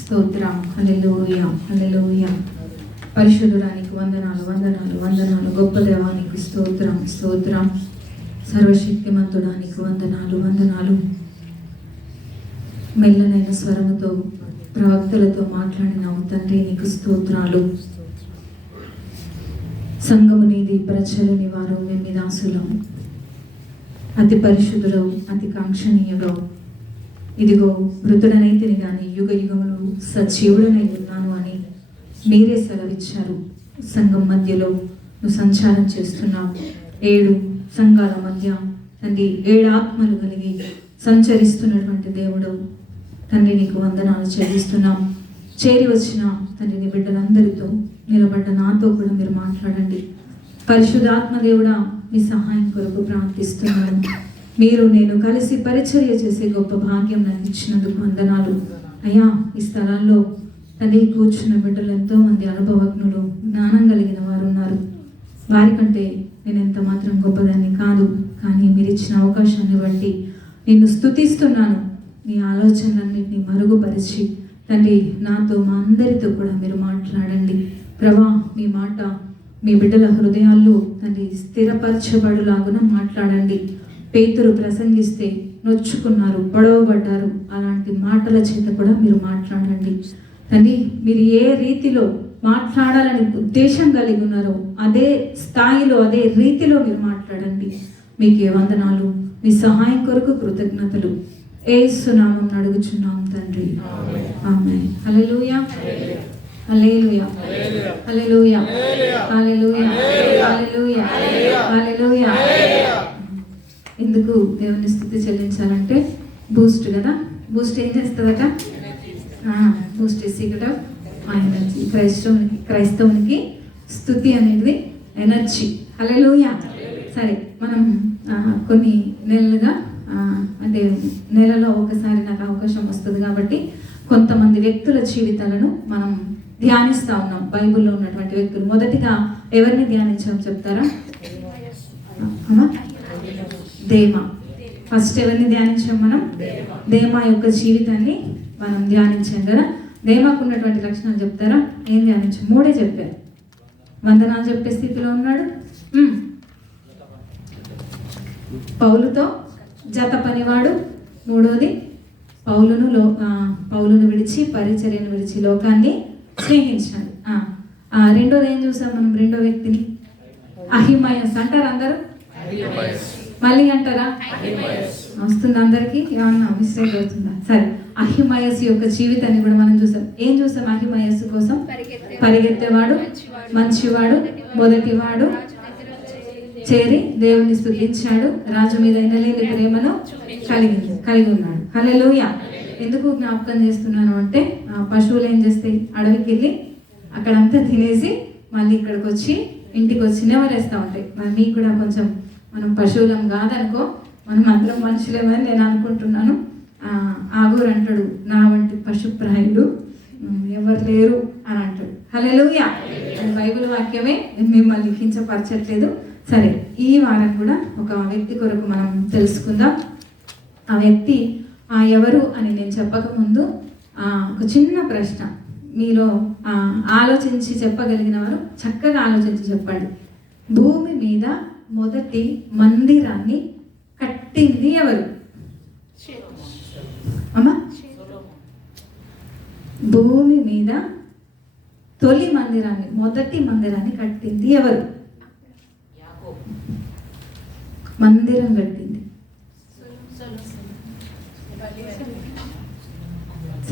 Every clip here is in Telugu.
స్తోత్రం. హల్లెలూయా, హల్లెలూయా. పరిశుద్ధుడానికి వందనాలు, వందనాలు, వందనాలు. గొప్ప దేవానికి స్తోత్రం, స్తోత్రం. సర్వశక్తిమంతుడానికి వందనాలు, వందనాలు. మెల్లనైన స్వరముతో ప్రవక్తలతో మాట్లాడిన తండ్రి నీకు స్తోత్రాలు. సంఘము నీది, ప్రజలు నివారు, మేము దాసులం. అతి పరిశుద్ధుడవు, అతి కాంక్షణీయుడవు. ఇదిగో మృతుడనైతిని కానీ యుగ యుగములు సజీవుడనై ఉన్నాను అని మీరే సెలవిచ్చారు. సంఘం మధ్యలో నువ్వు సంచారం చేస్తున్నావు. 7 సంఘాల మధ్య తండ్రి 7 ఆత్మలు కలిగి సంచరిస్తున్నటువంటి దేవుడు తండ్రి నీకు వందనాలు చెల్లిస్తున్నాం. చేరి వచ్చిన తండ్రి నీ బిడ్డలందరితో నిలబడ్డ నాతో కూడా మీరు మాట్లాడండి. పరిశుద్ధాత్మ దేవుడా మీ సహాయం కొరకు ప్రార్థిస్తున్నాను. మీరు నేను కలిసి పరిచర్య చేసే గొప్ప భాగ్యం నాకు ఇచ్చినందుకు వందనాలు అయ్యా. ఈ స్థలాల్లో తండ్రి కూర్చున్న బిడ్డలు ఎంతో మంది అనుభవజ్ఞులు, జ్ఞానం కలిగిన వారు ఉన్నారు. వారికంటే నేను ఎంత మాత్రం గొప్పదాన్ని కాదు, కానీ మీరు ఇచ్చిన అవకాశాన్ని బట్టి నిన్ను స్తుతిస్తున్నాను. నీ ఆలోచనలన్నింటినీ మరుగుపరిచి తండ్రి నాతో మా అందరితో కూడా మీరు మాట్లాడండి ప్రభా. మీ మాట మీ బిడ్డల హృదయాల్లో తండ్రి స్థిరపరచబడులాగున మాట్లాడండి. పేతురు ప్రసంగిస్తే నొచ్చుకున్నారు, పొడవబడ్డారు. అలాంటి మాటల చేత కూడా మీరు మాట్లాడండి తండ్రి. మీరు ఏ రీతిలో మాట్లాడాలని ఉద్దేశం కలిగి ఉన్నారో అదే స్థాయిలో అదే రీతిలో మీరు మాట్లాడండి. మీకే వందనాలు. మీ సహాయం కొరకు కృతజ్ఞతలు. యేసు నామం అడుగుచున్నాం తండ్రి, ఆమేన్. హల్లెలూయా, హల్లెలూయా, హల్లెలూయా, హల్లెలూయా, హల్లెలూయా, హల్లెలూయా. ఎందుకు దేవుని స్తుతి చెల్లించాలంటే బూస్ట్ కదా. బూస్ట్ ఏం చేస్తుందట? Boost secret of energy. క్రైస్తవునికి స్తుతి అనేది ఎనర్జీ. హల్లెలూయా. సరే, మనం కొన్ని నెలలుగా అంటే నెలలో ఒకసారి నాకు అవకాశం వస్తుంది కాబట్టి కొంతమంది వ్యక్తుల జీవితాలను మనం ధ్యానిస్తూ ఉన్నాం. బైబిల్లో ఉన్నటువంటి వ్యక్తులు. మొదటిగా ఎవరిని ధ్యానించాం చెప్తారా? దేమా. ఫస్ట్ ఎవరిని ధ్యానించాం మనం? దేమా యొక్క జీవితాన్ని మనం ధ్యానించాం కదా. దేమాకు ఉన్నటువంటి లక్షణాలు చెప్తారా? ఏం ధ్యానించాం? 3 చెప్పారు. వందనాలు చెప్పే స్థితిలో ఉన్నాడు. పౌలుతో జత పనివాడు. 3వది పౌలును విడిచి పరిచర్యను విడిచి లోకాన్ని స్నేహించాడు. 2వది ఏం చూసాం మనం? 2వ వ్యక్తిని అహిమయస్ అంటారు అందరూ. మళ్ళీ అంటారా? వస్తుంది అందరికి? ఏమన్నా మిస్టేక్ అవుతుందా? సరే, అహిమయస్ యొక్క జీవితాన్ని కూడా మనం చూసాం. ఏం చూసాం? అహిమయస్ కోసం పరిగెత్తేవాడు, మంచివాడు, మొదటివాడు, చేరి దేవుని స్తుతించాడు, రాజు మీద ఎనలేని ప్రేమను కలిగి ఉన్నాడు. హల్లెలూయా. ఎందుకు జ్ఞాపకం చేస్తున్నాను అంటే పశువులు ఏం చేస్తాయి? అడవికి వెళ్ళి అక్కడంతా తినేసి మళ్ళీ ఇక్కడికి వచ్చి ఇంటికి వచ్చి నెవరేస్తూ ఉంటాయి. మరి మీకు కూడా కొంచెం మనం పశువులం కాదనుకో, మనం అందరం మనుషులేమని నేను అనుకుంటున్నాను. ఆగూరు అంటాడు, నా వంటి పశుప్రాయుడు ఎవరు లేరు అని అంటాడు. హల్లెలూయా. బైబిల్ వాక్యమే, మిమ్మల్ని కించపరచట్లేదు. సరే, ఈ వారం కూడా ఒక వ్యక్తి కొరకు మనం తెలుసుకుందాం. ఆ వ్యక్తి ఎవరు అని నేను చెప్పకముందు ఒక చిన్న ప్రశ్న మీలో ఆలోచించి చెప్పగలిగిన వారు చక్కగా ఆలోచించి చెప్పండి. భూమి మీద మొదటి మందిరాన్ని కట్టింది ఎవరు? అమ్మా, భూమి మీద తొలి మందిరాన్ని, మొదటి మందిరాన్ని కట్టింది ఎవరు? మందిరం కట్టింది.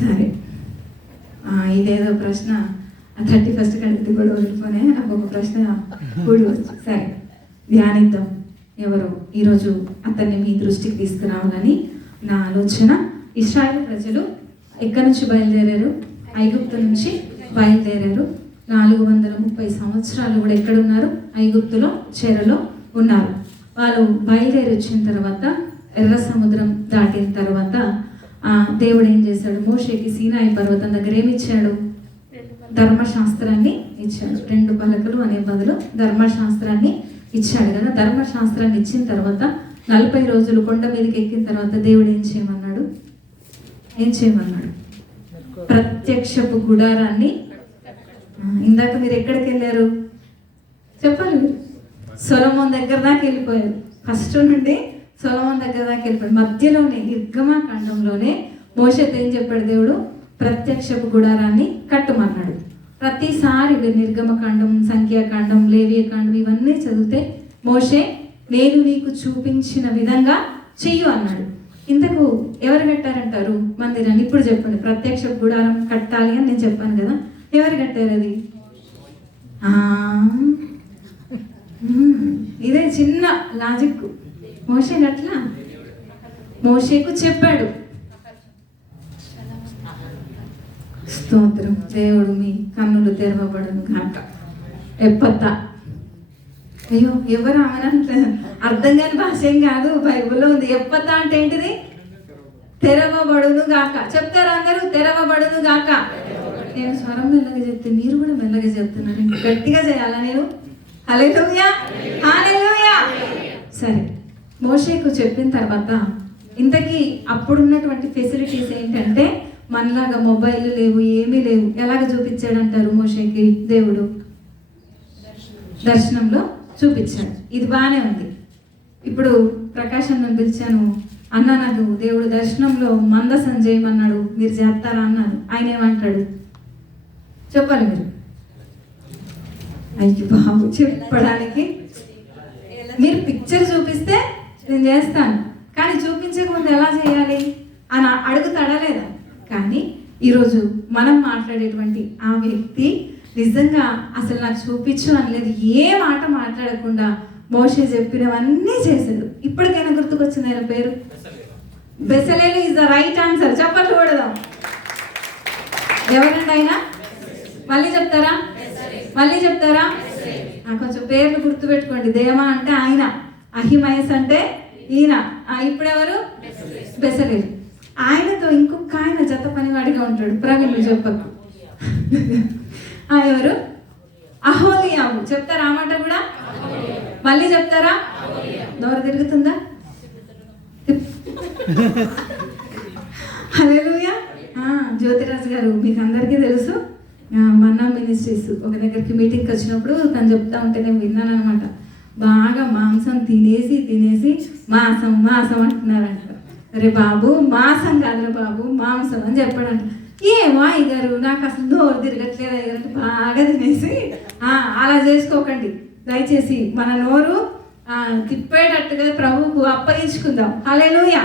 సరే, ఇదేదో ప్రశ్న 31st కడితే కూడా వదిలిపోనే నాకు ఒక ప్రశ్న కూడి వచ్చు. సరే, ధ్యానిద్దాం. ఎవరు ఈరోజు అతన్ని మీ దృష్టికి తీసుకురావాలని నా ఆలోచన. ఇశ్రాయేలు ప్రజలు ఎక్కడి నుంచి బయలుదేరారు? ఐగుప్తు నుంచి బయలుదేరారు. 430 సంవత్సరాలు కూడా ఎక్కడున్నారు? ఐగుప్తులో చెరలో ఉన్నారు. వాళ్ళు బయలుదేరి వచ్చిన తర్వాత ఎర్ర సముద్రం దాటిన తర్వాత దేవుడు ఏం చేశాడు? మోషేకి సీనాయి పర్వతం దగ్గర ఏమి ఇచ్చాడు? ధర్మశాస్త్రాన్ని ఇచ్చాడు. 2 పలకలు అనే బదులు ధర్మశాస్త్రాన్ని ఇచ్చాడు కదా. ధర్మశాస్త్రాన్ని ఇచ్చిన తర్వాత 40 రోజులు కొండ మీదకి ఎక్కిన తర్వాత దేవుడు ఏం చేయమన్నాడు? ప్రత్యక్షపు గుడారాన్ని. ఇందాక మీరు ఎక్కడికి వెళ్ళారు చెప్పాలి మీరు? సొలొమోన్ దగ్గర దాకా వెళ్ళిపోయారు. ఫస్ట్ నుండి సొలొమోన్ దగ్గర దాకా వెళ్ళిపోయారు. మధ్యలోనే నిర్గమకాండంలోనే మోషేతో ఏం చెప్పాడు దేవుడు? ప్రత్యక్షపు గుడారాన్ని కట్టమన్నాడు. ప్రతిసారి నిర్గమకాండం, సంఖ్యాకాండం, లేవియకాండం ఇవన్నీ చదివితే మోషే నేను నీకు చూపించిన విధంగా చెయ్యు అన్నాడు. ఇంతకు ఎవరు కట్టారంటారు మందిరాన్ని? ఇప్పుడు చెప్పండి. ప్రత్యక్ష గుడారం కట్టాలి అని నేను చెప్పాను కదా, ఎవరు కట్టారు అది? ఇదే చిన్న లాజిక్. మోషే గట్లా మోషేకు చెప్పాడు. స్తోత్రం. దేవుడు మీ కన్నులు తెరవబడును కాక. ఎప్పత్త. అయ్యో ఎవరు ఆమెనంటే అర్థం కాని భాష ఏం కాదు, బైబిల్లో ఉంది. ఎప్పత్త అంటే ఏంటిది? తెరవబడును గాక. చెప్తారు అందరూ? తెరవబడును గాక. నేను స్వరం మెల్లగా చెప్తే మీరు కూడా మెల్లగా చెప్తున్నారు. గట్టిగా చేయాలా నేను? హల్లెలూయా, హల్లెలూయా. సరే, మోషేకు చెప్పిన తర్వాత ఇంతకీ అప్పుడున్నటువంటి ఫెసిలిటీస్ ఏంటంటే మనలాగా మొబైల్ లేవు, ఏమీ లేవు. ఎలాగ చూపించాడంటారు మోషేకి దేవుడు? దర్శనంలో చూపించాడు. ఇది బాగానే ఉంది. ఇప్పుడు ప్రకాశం నన్ను పిలిచాను, అన్న నాకు దేవుడు దర్శనంలో మందసం చేయమన్నాడు, మీరు చేస్తారా అన్నాను. ఆయన ఏమంటాడు చెప్పాలి మీరు? అయ్యి బాబు, చెప్పడానికి మీరు పిక్చర్ చూపిస్తే నేను చేస్తాను, కానీ చూపించకముందు ఎలా చేయాలి అని అడుగుతాడా లేదా? కానీ ఈరోజు మనం మాట్లాడేటువంటి ఆ వ్యక్తి నిజంగా అసలు నాకు చూపించు అనలేదు. ఏ మాట మాట్లాడకుండా మోషే చెప్పినవన్నీ చేశాడు. ఇప్పటికైనా గుర్తుకొచ్చింది ఆయన పేరు? బెసలేలు ఇస్ ద రైట్ ఆన్సర్. చెప్పట్లు కొడదాం. ఎవరండి ఆయన? మళ్ళీ చెప్తారా? మళ్ళీ చెప్తారా? కొంచెం పేర్లు గుర్తుపెట్టుకోండి. దేమా అంటే ఆయన, అహిమయస్ అంటే ఈయన, ఇప్పుడెవరు? బెసలేలు. ఆయనతో ఇంకొక ఆయన జత పనివాడిగా ఉంటాడు. ప్రవీణ్ చెప్పకు. ఎవరు? అహోలియాబు. చెప్తారా ఆ మాట కూడా? మళ్ళీ చెప్తారా? నోరు తిరుగుతుందా? హల్లెలూయా. జ్యోతిరాజు గారు మీకు అందరికీ తెలుసు. మన్నా మినిస్ట్రీస్ ఒక దగ్గరికి మీటింగ్కి వచ్చినప్పుడు తను చెప్తా ఉంటే నేను విన్నాను అనమాట. బాగా మాంసం తినేసి తినేసి మాంసం మాంసం అంటున్నారంట. అరే బాబు, మాంసం కాదురా బాబు, మాంసం అని చెప్పాడంట. ఏమో అయ్యగారు నాకు అసలు నోరు తిరగట్లేదు అయ్యారంటే బాగా తినేసి అలా చేసుకోకండి దయచేసి. మన నోరు తిప్పేటట్టుగా ప్రభువుకు అప్పగించుకుందాం. హల్లెలూయా.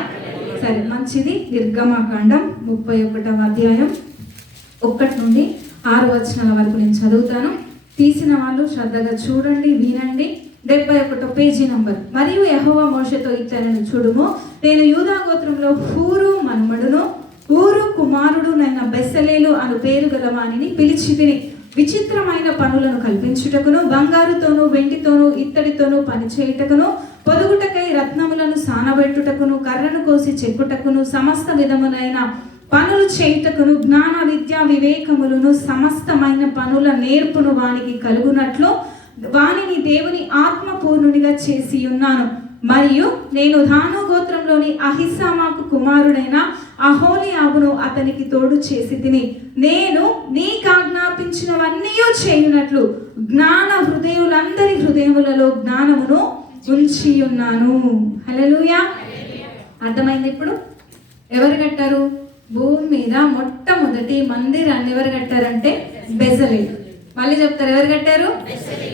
సరే, మంచిది. నిర్గమకాండం 31వ అధ్యాయం 1 నుండి 6 వచనాల వరకు నేను చదువుతాను. తీసిన వాళ్ళు శ్రద్ధగా చూడండి, వినండి. 71 పేజీ నంబర్. మరియు యెహోవా మోషేతో ఇట్లనెను, చూడుము, నేను యూదా గోత్రంలో హూరు మనుమడును ఊరు కుమారుడునైన బెసలేలు అను పేరు గల వానిని పిలిచి తిని విచిత్రమైన పనులను కల్పించుటకును, బంగారుతోను వెండితోను ఇత్తడితోను పనిచేయుటకును, పొదుగుటకై రత్నములను సానబెట్టుటకును, కర్రను కోసి చెక్కుటకును, సమస్త విధములైన పనులు చేయుటకును, జ్ఞాన విద్యా వివేకములను సమస్తమైన పనుల నేర్పును వానికి కలుగునట్లు వానిని దేవుని ఆత్మపూర్ణునిగా చేసి ఉన్నాను. మరియు నేను దాను గోత్రంలోని అహిసామాకు కుమారుడైన అహోలియాబును అతనికి తోడు చేసి తిని, నేను నీకు ఆజ్ఞాపించినవన్నీ చేయునట్లు జ్ఞాన హృదయులందరి హృదయములలో జ్ఞానమును ఉంచి ఉన్నాను. హల్లెలూయా. అర్థమైంది ఇప్పుడు? ఎవరు కట్టారు? భూమి మీద మొట్టమొదటి మందిరాన్ని ఎవరు కట్టారంటే బెసలేలు. మళ్ళీ చెప్తారు, ఎవరు కట్టారు?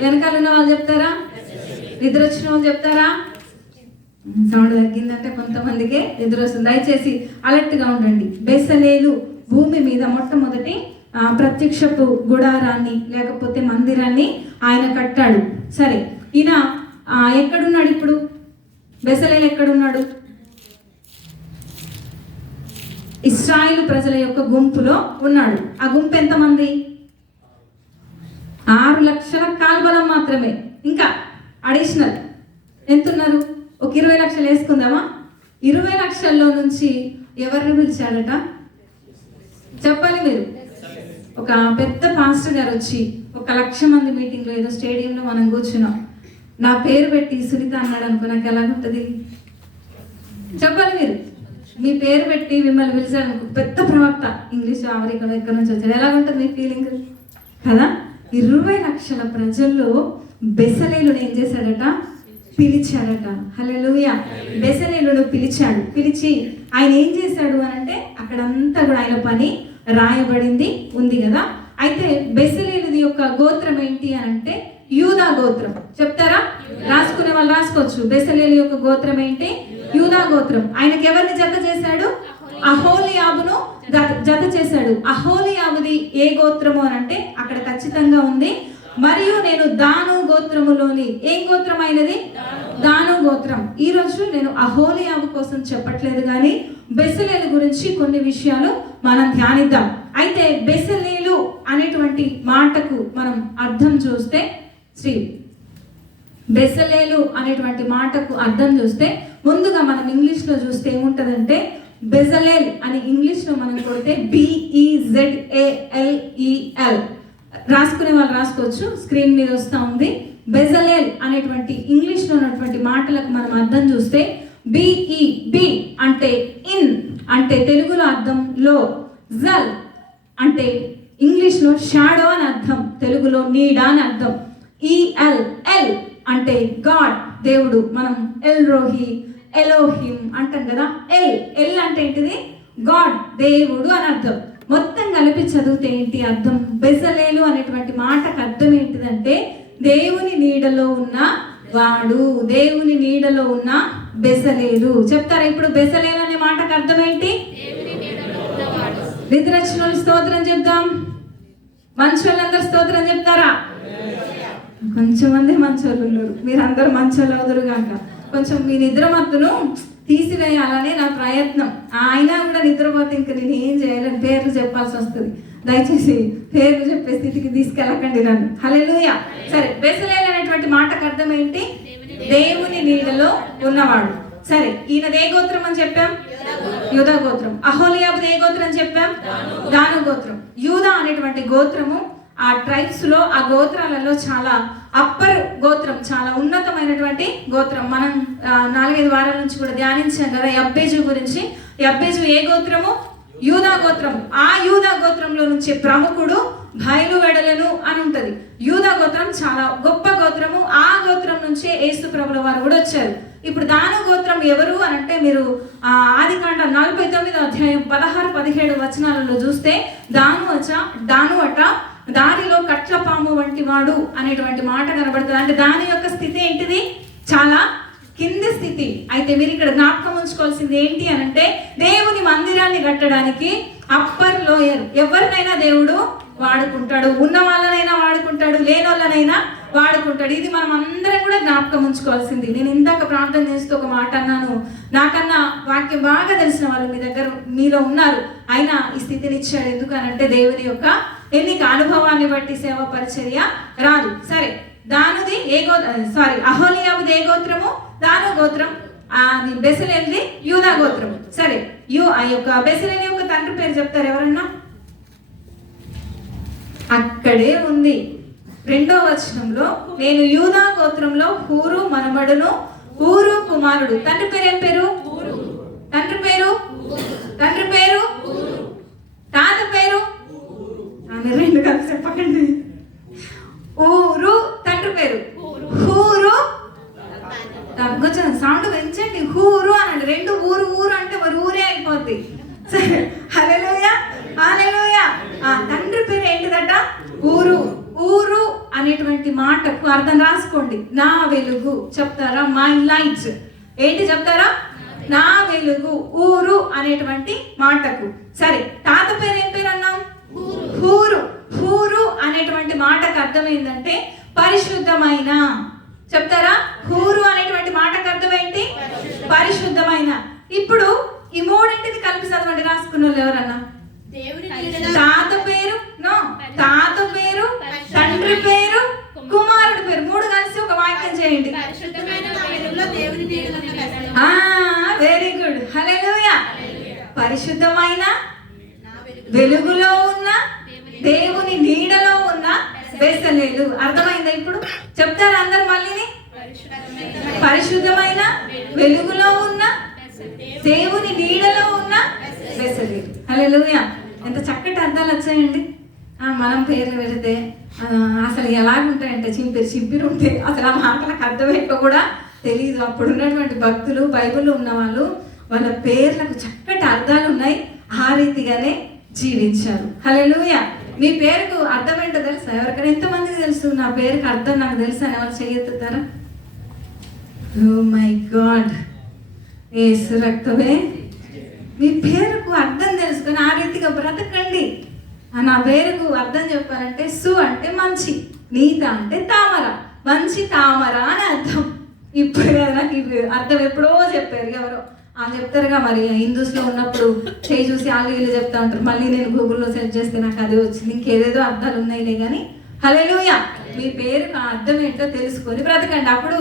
వెనకాల ఉన్న వాళ్ళు చెప్తారా? నిద్ర వచ్చిన వాళ్ళు చెప్తారా? సౌండ్ తగ్గిందంటే కొంతమందికే నిద్ర వస్తుంది. దయచేసి అలర్ట్గా ఉండండి. బెసలేలు భూమి మీద మొట్టమొదటి ప్రత్యక్షపు గుడారాన్ని లేకపోతే మందిరాన్ని ఆయన కట్టాడు. సరే, ఈయన ఎక్కడున్నాడు ఇప్పుడు? బెసలేలు ఎక్కడున్నాడు? ఇశ్రాయేలు ప్రజల యొక్క గుంపులో ఉన్నాడు. ఆ గుంపు ఎంతమంది? 6 లక్షల కాల్బలం మాత్రమే. ఇంకా అడిషనల్ ఎంతున్నారు? ఒక 20 లక్షలు వేసుకుందామా? 20 లక్షల్లో నుంచి ఎవరిని పిలిచాడట చెప్పాలి మీరు? ఒక పెద్ద పాస్టర్ గారు వచ్చి 1,00,000 మంది మీటింగ్లో ఏదో స్టేడియంలో మనం కూర్చున్నాం, నా పేరు పెట్టి సునీత అన్నాడు అనుకో, నాకు ఎలాగుంటుంది చెప్పాలి మీరు? మీ పేరు పెట్టి మిమ్మల్ని పిలిచాడు పెద్ద ప్రవక్త, ఇంగ్లీష్ అమెరికాలో ఎక్కడి నుంచి వచ్చాడు, ఎలా ఉంటుంది మీ ఫీలింగ్ కదా? 20 లక్షల ప్రజల్లో బెసలేలుని ఏం చేశాడట? పిలిచాడట. హల్లెలూయా. బెసలేలును పిలిచి ఆయన ఏం చేశాడు అని అంటే అక్కడంతా కూడా ఆయన పని రాయబడింది ఉంది కదా. అయితే బెసలేలుది యొక్క గోత్రం ఏంటి అని అంటే యూదా గోత్రం. చెప్తారా? రాసుకునే వాళ్ళు రాసుకోవచ్చు. బెసలేలు యొక్క గోత్రం ఏంటి? యూదా గోత్రం. ఆయనకి ఎవరిని జత చేశాడు? అహోలియాబును జత చేశాడు. అహోలియాబుది ఏ గోత్రము అని అంటే అక్కడ ఖచ్చితంగా ఉంది. మరియు నేను దాను గోత్రములోని, ఏం గోత్రం అయినది? దాను గోత్రం. ఈరోజు నేను అహోలియాబు కోసం చెప్పట్లేదు కానీ బెసలేలు గురించి కొన్ని విషయాలు మనం ధ్యానిద్దాం. అయితే బెసలేలు అనేటువంటి మాటకు మనం అర్థం చూస్తే, బెసలేలు అనేటువంటి మాటకు అర్థం చూస్తే ముందుగా మనం ఇంగ్లీష్లో చూస్తే ఏముంటుందంటే బెజలేల్ అని ఇంగ్లీష్లో మనం కొడితే BEZALEL. రాసుకునే వాళ్ళు రాసుకోవచ్చు, స్క్రీన్ మీద వస్తూ ఉంది. బెజలేల్ అనేటువంటి ఇంగ్లీష్లో ఉన్నటువంటి మాటలకు మనం అర్థం చూస్తే బి అంటే ఇన్ అంటే తెలుగులో అర్థం లో, జల్ అంటే ఇంగ్లీష్లో షాడో అని అర్థం, తెలుగులో నీడ అని అర్థం. ఎల్ అంటే గాడ్, దేవుడు. మనం ఎల్ రోహి ఎలోహిం అంటాం కదా. ఎల్ అంటే ఏంటిది? గాడ్, దేవుడు అని అర్థం. మొత్తం కలిపి చదివితే ఏంటి అర్థం? బెసలేలు అనేటువంటి మాటకు అర్థం ఏంటిదంటే దేవుని నీడలో ఉన్న వాడు, దేవుని నీడలో ఉన్న బెసలేలు. చెప్తారా ఇప్పుడు బెసలేలు అనే మాటకు అర్థం ఏంటి? నిద్రచ్చిన స్తోత్రం చెప్దాం. మంచోళ్ళందరూ స్తోత్రం చెప్తారా? కొంచెం మంది మంచోళ్ళు ఉన్నారు, మీరందరూ మంచోళ్ళు అవుదురు కాక. కొంచెం మీ నిద్ర మత్తును తీసివేయాలని నా ప్రయత్నం. అయినా కూడా నిద్రపోతే ఇంకా నేను ఏం చేయాలని పేర్లు చెప్పాల్సి వస్తుంది. దయచేసి పేర్లు చెప్పే స్థితికి తీసుకెళ్ళకండి నన్ను. హల్లెలూయా. సరే, బెసలేలు అనేటువంటి మాటకు అర్థం ఏంటి? దేవుని నీడలో ఉన్నవాడు. సరే, ఈయనది ఏ గోత్రం అని చెప్పాం? యూదా గోత్రం. అహోలియాబుది ఏ గోత్రం అని చెప్పాం? దాను గోత్రం. యూదా అనేటువంటి గోత్రము ఆ ట్రైబ్స్ లో, ఆ గోత్రాలలో చాలా అప్పర్ గోత్రం, చాలా ఉన్నతమైనటువంటి గోత్రం. మనం 4-5 వారాల నుంచి కూడా ధ్యానించాం కదా యబ్బేజు గురించి. యబ్బేజు ఏ గోత్రము? యూదా గోత్రం. ఆ యూదా గోత్రంలో నుంచి ప్రముఖుడు బయలు వెడలను అని ఉంటది. యూదా గోత్రం చాలా గొప్ప గోత్రము. ఆ గోత్రం నుంచే యేసు ప్రభుల వారు కూడా వచ్చారు. ఇప్పుడు దాను గోత్రం ఎవరు అని అంటే మీరు ఆదికాండ 49వ అధ్యాయం 16-17 వచనాలలో చూస్తే దాను అట దారిలో కట్ల పాము వంటి వాడు అనేటువంటి మాట కనబడుతుంది. అంటే దాని యొక్క స్థితి ఏంటిది? చాలా కింది స్థితి. అయితే మీరు ఇక్కడ జ్ఞాపకం ఉంచుకోవాల్సింది ఏంటి అని అంటే దేవుని మందిరాన్ని కట్టడానికి అప్పర్ లోయర్ ఎవరినైనా దేవుడు వాడుకుంటాడు. ఉన్న వాళ్ళనైనా వాడుకుంటాడు, లేని వాళ్ళనైనా వాడుకుంటాడు. ఇది మనం అందరం కూడా జ్ఞాపకం ఉంచుకోవాల్సింది. నేను ఇందాక ప్రార్థన చేస్తూ ఒక మాట అన్నాను, నాకన్నా వాక్యం బాగా తెలిసిన వాళ్ళు మీ దగ్గర మీలో ఉన్నారు. అయినా ఈ స్థితిని ఇచ్చాడు. ఎందుకనంటే దేవుని యొక్క ఎన్నిక, అనుభవాన్ని బట్టి సేవ పరిచర్య రాదు. సరే, దానుది అహోలియాబుది ఏ గోత్రము? దాను గోత్రం. బెసలేలుది యూదా గోత్రం. సరే, ఆ యొక్క బెసలేలు యొక్క తండ్రి పేరు చెప్తారు ఎవరన్నా? అక్కడే ఉంది 2వ వచనంలో, నేను యూదా గోత్రంలో హూరు మనమడును, హూరు కుమారుడు. తండ్రి పేరు ఏం పేరు? తండ్రి పేరు తాత పేరు ఆమె రెండు కలిసి చెప్పకండి. ఊరు తండ్రి పేరు హూరు. కొంచెం సౌండ్ పెంచండి. హూరు అనండి. 2 ఊరు అంటే మరి ఊరే అయిపోద్ది. సరే, హల్లెలూయా హల్లెలూయా. తండ్రి పేరు ఏంటిదట? ఊరు అనేటువంటి మాటకు అర్థం రాసుకోండి. నా వెలుగు. చెప్తారా? My light. ఏంటి చెప్తారా? నా వెలుగు. ఊరు అనేటువంటి మాటకు. సరే, తాత పేరు ఏం పేరు అన్నాం? హూరు అనేటువంటి మాటకు అర్థం ఏంటంటే పరిశుద్ధమైన. చెప్తారా? హూరు అనేటువంటి మాటకు అర్థం ఏంటి? పరిశుద్ధమైన. ఇప్పుడు ఈ మూడింటిని కలిపి చదవండి రాసుకున్న వాళ్ళు ఎవరన్నా. తాత పేరు తండ్రి పేరు కుమారుడి పేరు 3 కలిసి ఒక వాక్యం చేయండి. Very good. హల్లెలూయా. పరిశుద్ధమైన, వెలుగులో ఉన్న, దేవుని నీడలో ఉన్న బెసలేలు. అర్థమైందా? ఇప్పుడు చెప్తారా అందరు మళ్ళీ? పరిశుద్ధమైన, వెలుగులో ఉన్న, దేవుని నీడలో బెసలేలు. హల్లెలూయా. ఎంత చక్కటి అర్థాలు వచ్చాయండి. మనం పేర్లు పెడితే అసలు ఎలాగుంటాయంటే చింపిరి ఉంటే అసలు ఆ మాటలకు అర్థం ఏంటో కూడా తెలియదు. అప్పుడు ఉన్నటువంటి భక్తులు, బైబిల్లో ఉన్నవాళ్ళు వాళ్ళ పేర్లకు చక్కటి అర్థాలు ఉన్నాయి, ఆ రీతిగానే జీవించారు. హల్లెలూయా. మీ పేరుకు అర్థం ఏంటో తెలుసా? ఎవరికైనా ఎంతమందికి తెలుసు నా పేరుకి అర్థం నాకు తెలుసు అని ఎవరు చేయెత్తుతారా? ఓ మై గాడ్, యేసు రక్తమే. మీ పేరుకు అర్థం తెలుసుకొని ఆ రీతిగా బ్రతకండి. నా పేరుకు అర్థం చెప్పాలంటే సు అంటే మంచి, నీత అంటే తామర, మంచి తామర అని అర్థం. ఇప్పుడు నాకు అర్థం ఎప్పుడో చెప్పారు ఎవరో, చెప్తారుగా మరి హిందూస్లో ఉన్నప్పుడు చేయి చూసి వీళ్ళు చెప్తా ఉంటారు. మళ్ళీ నేను గూగుల్లో సెర్చ్ చేస్తే నాకు అదే వచ్చింది. ఇంకేదేదో అర్థాలు ఉన్నాయిలే కానీ. హల్లెలూయా. మీ పేరుకు అర్థం ఏంటో తెలుసుకొని బ్రతకండి. అప్పుడు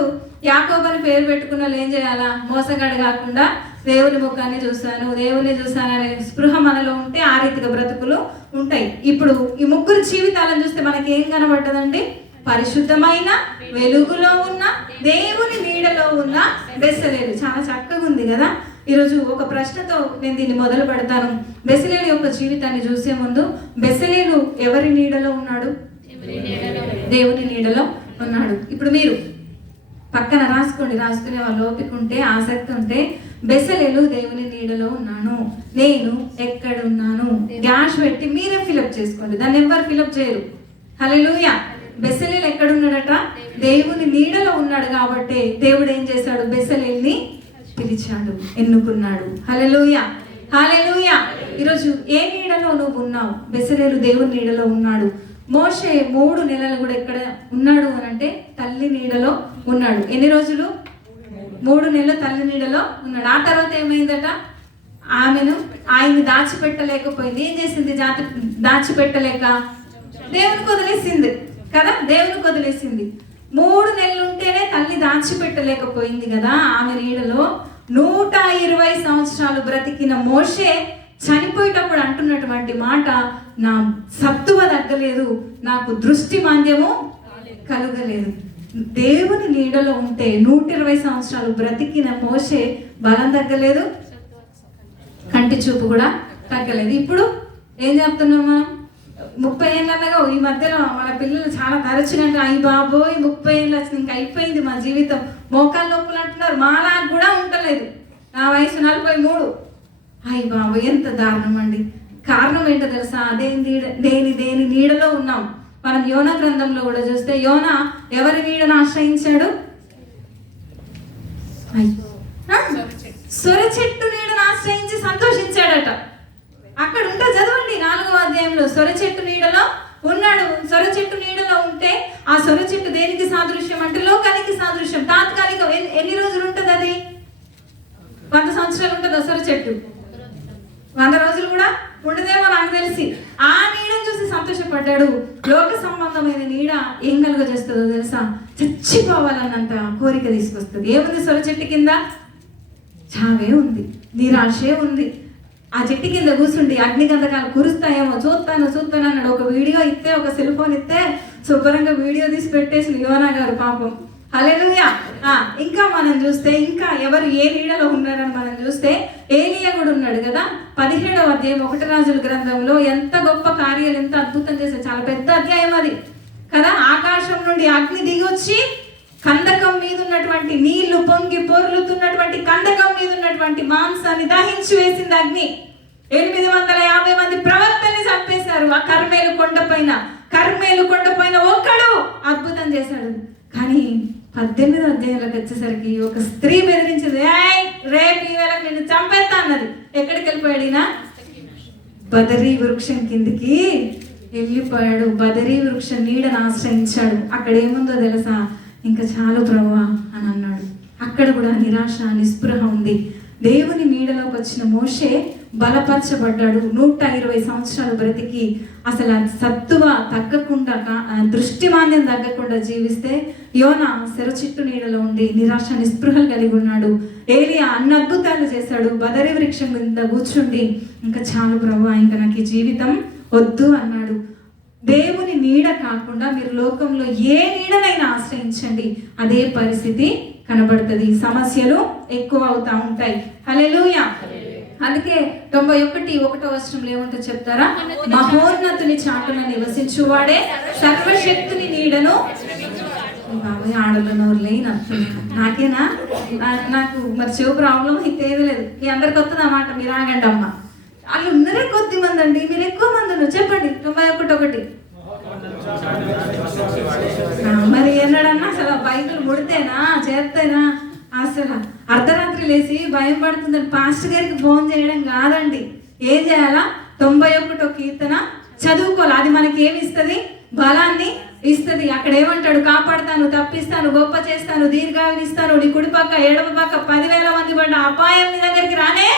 యాకోబు అని పేరు పెట్టుకున్న వాళ్ళు ఏం చేయాలా? మోసగాడు కాకుండా దేవుని ముఖాన్ని చూశాను, దేవుని చూశాను అనే స్పృహ మనలో ఉంటే ఆ రీతిగా బ్రతుకులు ఉంటాయి. ఇప్పుడు ఈ ముగ్గురు జీవితాలను చూస్తే మనకి ఏం కనబడ్డదండి? పరిశుద్ధమైన వెలుగులో ఉన్న దేవుని నీడలో ఉన్న బెసలేలు. చాలా చక్కగా ఉంది కదా. ఈరోజు ఒక ప్రశ్నతో నేను దీన్ని మొదలు పెడతాను. బెసలేలు యొక్క జీవితాన్ని చూసే ముందు, బెసలేలు ఎవరి నీడలో ఉన్నాడు? దేవుని నీడలో ఉన్నాడు. ఇప్పుడు మీరు పక్కన రాసుకోండి, రాసుకునే వాళ్ళు ఓపిక ఉంటే, ఆసక్తి ఉంటే. బెసలేలు దేవుని నీడలో ఉన్నాను, నేను ఎక్కడున్నాను డాష్ పెట్టి మీరే ఫిలప్ చేసుకోండి, దాన్ని ఎవరు ఫిలప్ చేయరు. హల్లెలూయా. బెసలేలు ఎక్కడున్నాడట? దేవుని నీడలో ఉన్నాడు. కాబట్టి దేవుడు ఏం చేశాడు? బెసలేల్ని పిలిచాడు, ఎన్నుకున్నాడు. హల్లెలూయా, హల్లెలూయా. ఈరోజు ఏ నీడలో నువ్వు ఉన్నావు? బెసలేలు దేవుని నీడలో ఉన్నాడు. మోషే 3 నెలలు కూడా ఎక్కడ ఉన్నాడు అని అంటే తల్లి నీడలో ఉన్నాడు. ఎన్ని రోజులు? 3 నెలలు తల్లి నీడలో ఉన్నాడు. ఆ తర్వాత ఏమైందట? ఆయన్ని దాచిపెట్టలేకపోయింది. ఏం చేసింది? దాచిపెట్టలేక దేవునికి వదిలేసింది కదా. దేవునికి వదిలేసింది. 3 నెలలు ఉంటేనే తల్లి దాచిపెట్టలేకపోయింది కదా. ఆమె నీడలో 120 సంవత్సరాలు బ్రతికిన మోషే చనిపోయేటప్పుడు అంటున్నటువంటి మాట, నా సత్తువ తగ్గలేదు, నాకు దృష్టి మాంద్యము కలగలేదు. దేవుని నీడలో ఉంటే 120 సంవత్సరాలు బ్రతికిన మోషే బలం తగ్గలేదు, కంటి చూపు కూడా తగ్గలేదు. ఇప్పుడు ఏం చెప్తున్నాం మనం? 30 ఏళ్ళగా ఈ మధ్యలో మన పిల్లలు చాలా తరచునంటే, అయ్యి బాబోయ్ 30 ఏళ్ళు వచ్చింది, ఇంకా అయిపోయింది మా జీవితం, మోకాళ్ళ నొప్పులు అంటున్నారు. మాలా కూడా ఉండలేదు. నా వయసు 43. అయ్యి బాబు, ఎంత దారుణం అండి. కారణం ఏంటో తెలుసా? దేని నీడలో ఉన్నాం. మనం యోనా గ్రంథంలో కూడా చూస్తే, యోనా ఎవరి నీడను ఆశ్రయించాడు? సొర చెట్టు నీడను ఆశ్రయించి సంతోషించాడట. అక్కడ ఉంటే చదవండి 4వ అధ్యాయంలో. సొర చెట్టు నీడలో ఉన్నాడు. సొర చెట్టు నీడలో ఉంటే ఆ సొర చెట్టు దేనికి సాదృశ్యం అంటే లోకానికి సాదృశ్యం. తాత్కాలిక. ఎన్ని రోజులు ఉంటుంది అది? 100 సంవత్సరాలు ఉంటుంది ఆ సొర చెట్టు. 100 రోజులు కూడా ఉండదేమో నాకు తెలిసి. ఆ నీడను చూసి సంతోషపడ్డాడు. లోక సంబంధమైన నీడ ఏం కలుగజేస్తుందో తెలుసా? చచ్చిపోవాలన్నంత కోరిక తీసుకొస్తుంది. ఏముంది సొర చెట్టు కింద? చావే ఉంది, నిరాశే ఉంది. ఆ చెట్టు కింద కూర్చుండి అగ్నిగంధకాలు కురుస్తాయేమో చూస్తాను అన్నాడు. ఒక వీడియో ఇస్తే, ఒక సెల్ ఫోన్ ఇస్తే శుభ్రంగా వీడియో తీసి పెట్టేసి యోనా గారు పాపం. హల్లెలూయా. ఇంకా మనం చూస్తే, ఇంకా ఎవరు ఏ నీడలో ఉన్నారని మనం చూస్తే, ఏలియా కూడా ఉన్నాడు కదా. 17వ అధ్యాయం 1 రాజుల గ్రంథంలో ఎంత గొప్ప కార్యాలు, ఎంత అద్భుతం చేశారు. చాలా పెద్ద అధ్యాయం అది కదా. ఆకాశం నుండి అగ్ని దిగి వచ్చి కందకం మీద ఉన్నటువంటి నీళ్లు పొంగి పొర్లుతున్నటువంటి కందకం మీద ఉన్నటువంటి మాంసాన్ని దహించి వేసింది అగ్ని. 850 మంది ప్రవక్తల్ని చంపేశారు ఆ కర్మేలు కొండపైన ఒక్కడు అద్భుతం చేశాడు. కానీ 18వ అధ్యాయంలోకి వచ్చేసరికి ఒక స్త్రీ బెదిరించింది, రేపు ఈ వేళకు నిన్ను చంపేస్తా అన్నది. ఎక్కడికి వెళ్ళిపోయాడినా? బదరీ వృక్షం కిందికి వెళ్ళిపోయాడు. బదరీ వృక్షం నీడను ఆశ్రయించాడు. అక్కడ ఏముందో తెలుసా? ఇంకా చాలు ప్రభువా అని అన్నాడు. అక్కడ కూడా నిరాశ, నిస్పృహ ఉంది. దేవుని నీడలోకి వచ్చిన మోషే బలపరచబడ్డాడు. 120 సంవత్సరాలు బ్రతికి అసలు సత్తువ తగ్గకుండా, దృష్టిమాన్యం తగ్గకుండా జీవిస్తే, యోనా చెట్టు నీడలో ఉండి నిరాశ నిస్పృహలు కలిగి ఉన్నాడు. ఏలియా అన్ని అద్భుతాలు చేశాడు. బదరీ వృక్షం కింద కూర్చుండి ఇంకా చాలు ప్రభువా, ఇంకా నాకు ఈ జీవితం వద్దు అన్నాడు. దేవుని నీడ కాకుండా మీరు లోకంలో ఏ నీడనైనా ఆశ్రయించండి, అదే పరిస్థితి కనబడుతుంది. సమస్యలు ఎక్కువ అవుతా ఉంటాయి. హల్లెలూయా, అందుకే 91:1 ఏముంటుంది చెప్తారా? మహోన్నతుని చాటున నివసించువాడే సర్వశక్తుని నీడను. బాబాయ్ ఆడలో నోరులేని అర్థం నాకేనా? నాకు మరి చెవు ప్రాబ్లం అయితే ఏమీ లేదు. మీ అందరికి వస్తుంది అన్నమాట. మీరు ఆగండి అమ్మ. వాళ్ళు ఉన్నారే కొద్ది మంది అండి, మీరు ఎక్కువ మంది ఉన్నారు. చెప్పండి 91:1. మరి ఎన్నడన్నా అసలు బైబిల్ ముడితేనా చేస్తేనా? అసలు అర్ధరాత్రి లేచి భయం పడుతుందని పాస్టర్ గారికి ఫోన్ చేయడం కాదండి. ఏం చేయాలా? 91 కీర్తన చదువుకోవాలి. అది మనకి ఏమి ఇస్తుంది? బలాన్ని ఇస్తుంది. అక్కడ ఏమంటాడు? కాపాడుతాను, తప్పిస్తాను, గొప్ప చేస్తాను, దీర్ఘాయునిస్తాను, నీ కుడి పక్క ఎడమ పక్క 10,000 మంది పడ్డ అపాయం నీ దగ్గరికి రానే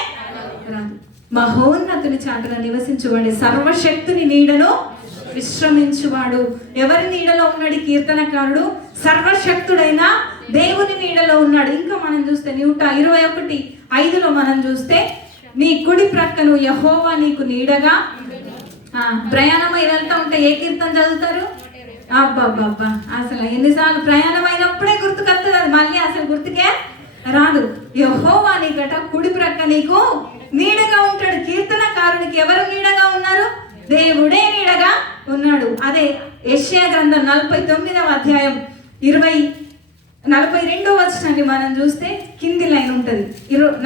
రాదు. మహోన్నతుని చాటున నివసించువాడు సర్వశక్తుని నీడను విశ్రమించువాడు. ఎవరి నీడలో ఉన్నాడు కీర్తనకారుడు? సర్వశక్తుడైన దేవుని నీడలో ఉన్నాడు. ఇంకా మనం చూస్తే 121:5 మనం చూస్తే, నీ కుడి ప్రక్కను యెహోవా నీకు నీడగా. ప్రయాణమై వెళ్తా ఉంటే ఏ కీర్తన చదువుతారు? అబ్బా అసలు ఎన్నిసార్లు ప్రయాణం అయినప్పుడే గుర్తుకొస్తుంది, అది మళ్ళీ అసలు గుర్తుకే రాదు. యెహోవా నీకట కుడి ప్రక్క నీకు నీడగా ఉంటాడు. కీర్తనకారునికి ఎవరు నీడగా ఉన్నారు? దేవుడే నీడగా ఉన్నాడు. అదే యెషయా గ్రంథం 49:42 మనం చూస్తే కింది లైన్ ఉంటుంది.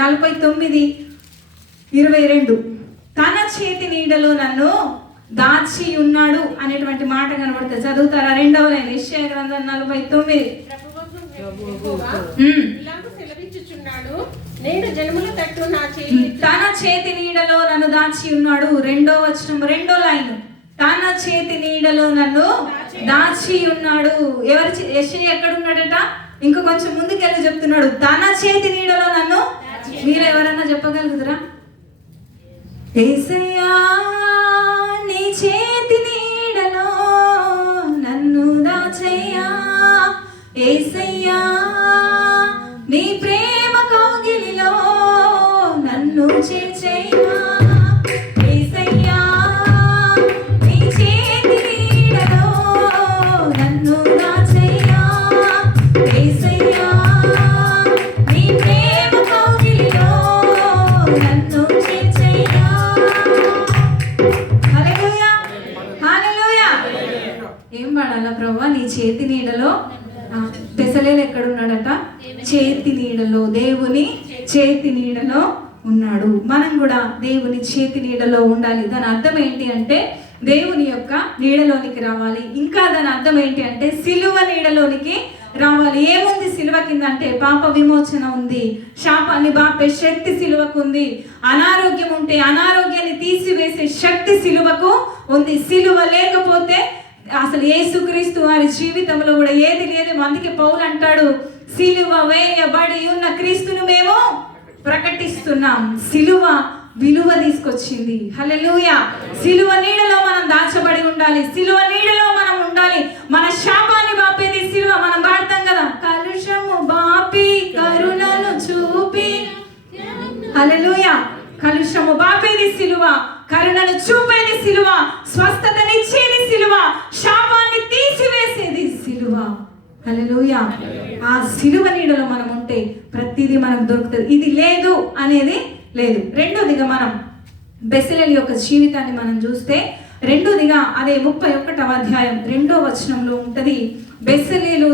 49:22 తన చేతి నీడలో నన్ను దాచి ఉన్నాడు అనేటువంటి మాట కనబడుతుంది. చదువుతారా? 2వ లైన్ యెషయా గ్రంథం 49. తన చేతి నీడలో నన్ను దాచి ఉన్నాడు. 2వ వచనం 2వ లైన్, తన చేతి నీడలో నన్ను దాచి ఉన్నాడు. యెషయా ఎక్కడ ఉన్నాడట? ఇంకా కొంచెం ముందుకెళ్ళి చెప్తున్నాడు, తన చేతి నీడలో నన్ను. మీరు ఎవరన్నా చెప్పగలుగుతారా? యేసయ్యా నీ చేతి నీడలో నన్ను దాచయ్యా, యేసయ్యా నీ ప్రేమ కౌగిలిలో నన్ను చేర్చయ్యా, యేసయ్యా నీ చేతి నీడలో నన్ను దాచయ్యా, యేసయ్యా నీ ప్రేమ కౌగిలిలో నన్ను చేర్చయ్యా. హల్లెలూయా హల్లెలూయా. ఏం పాడాలా ప్రభువా? నీ చేతి నీడలో. బెసలేలు ఎక్కడున్నాడట? చేతి నీడలో, దేవుని చేతి నీడలో ఉన్నాడు. మనం కూడా దేవుని చేతి నీడలో ఉండాలి. దాని అర్థం ఏంటి అంటే దేవుని యొక్క నీడలోనికి రావాలి. ఇంకా దాని అర్థం ఏంటి అంటే సిలువ నీడలోనికి రావాలి. ఏముంది సిలువ కింద అంటే పాప విమోచన ఉంది, శాపాన్ని బాపే శక్తి సిలువకు ఉంది, అనారోగ్యం ఉంటే అనారోగ్యాన్ని తీసివేసే శక్తి సిలువకు ఉంది. సిలువ లేకపోతే అసలు యేసుక్రీస్తు వారి జీవితంలో కూడా ఏది లేదు. అందుకే పౌలు అంటాడు, సిలువ వేయబడి ఉన్న క్రీస్తును మేము ప్రకటిస్తున్నాం. సిలువ విలువ తీసుకొచ్చింది. హల్లెలూయా. సిలువ నీడలో మనం దాచబడి ఉండాలి. సిలువ నీడలో మనం ఉండాలి. మన శాపాన్ని బాపేది సిలువ. మనం పాడతాం కదా, కలుషము బాపి కరుణను చూపి. హల్లెలూయా. కలుషము బాపేది సిలువ, కరుణను చూపేది సిలువ, స్వస్థతనిచ్చేది సిలువ, శాపాన్ని తీసివేసేది సిలువ. హల్లెలూయా. ఆ సిలువ నీడలో మనం ఉంటే ప్రతిదీ మనకు దొరుకుతుంది. ఇది లేదు అనేది లేదు. రెండోదిగా మనం బెసలేలు యొక్క జీవితాన్ని మనం చూస్తే, రెండోదిగా అదే 31వ అధ్యాయం 2వ వచనంలో ఉంటది. బెసలేలు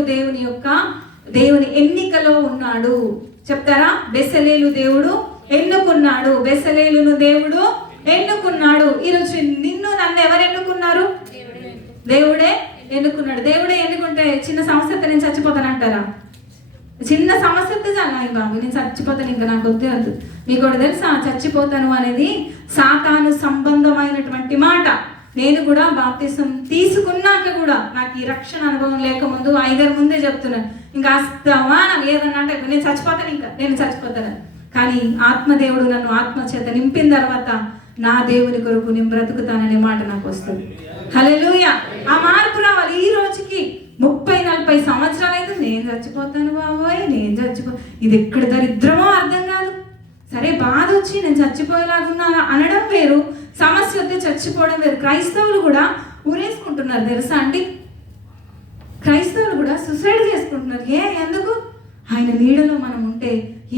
దేవుని ఎన్నికలో ఉన్నాడు. చెప్తారా? బెసలేలు దేవుడు ఎన్నుకున్నాడు. బెసలేలును దేవుడు ఎన్నుకున్నాడు. ఈరోజు నిన్ను నన్ను ఎవరు ఎన్నుకున్నారు? దేవుడే ఎన్నుకున్నాడు. దేవుడే ఎన్నుకుంటే చిన్న సమస్యతో నేను చచ్చిపోతానంటారా? చిన్న సమస్యతో చాలా బాబు నేను చచ్చిపోతాను, ఇంకా నాకు వద్దు. మీకు కూడా తెలుసా, చచ్చిపోతాను అనేది సాతాను సంబంధమైనటువంటి మాట. నేను కూడా బాప్తిసం తీసుకున్నాక కూడా నాకు ఈ రక్షణ అనుభవం లేకముందు 5 ముందే చెప్తున్నాను, ఇంకా అస్తమా నాకు ఏదన్నా అంటే నేను చచ్చిపోతాను, ఇంకా నేను చచ్చిపోతాను. కానీ ఆత్మదేవుడు నన్ను ఆత్మ చేత నింపిన తర్వాత నా దేవుని కొరకు నేను బ్రతుకుతాననే మాట నాకు వస్తుంది. హల్లెలూయా. ఆ మార్పు రావాలి. ఈ రోజుకి 30-40 సంవత్సరాలు అయితే నేను చచ్చిపోతాను బాబోయ్, నేను ఇది ఎక్కడ దరిద్రమో అర్థం కాదు. సరే, బాధ వచ్చి నేను చచ్చిపోయేలాగున్నా అనడం వేరు, సమస్య వస్తే చచ్చిపోవడం వేరు. క్రైస్తవులు కూడా ఊరేసుకుంటున్నారు తెలుసా అండి? క్రైస్తవులు కూడా సూసైడ్ చేసుకుంటున్నారు. ఎందుకు? ఆయన నీడలో మనం ఉంటే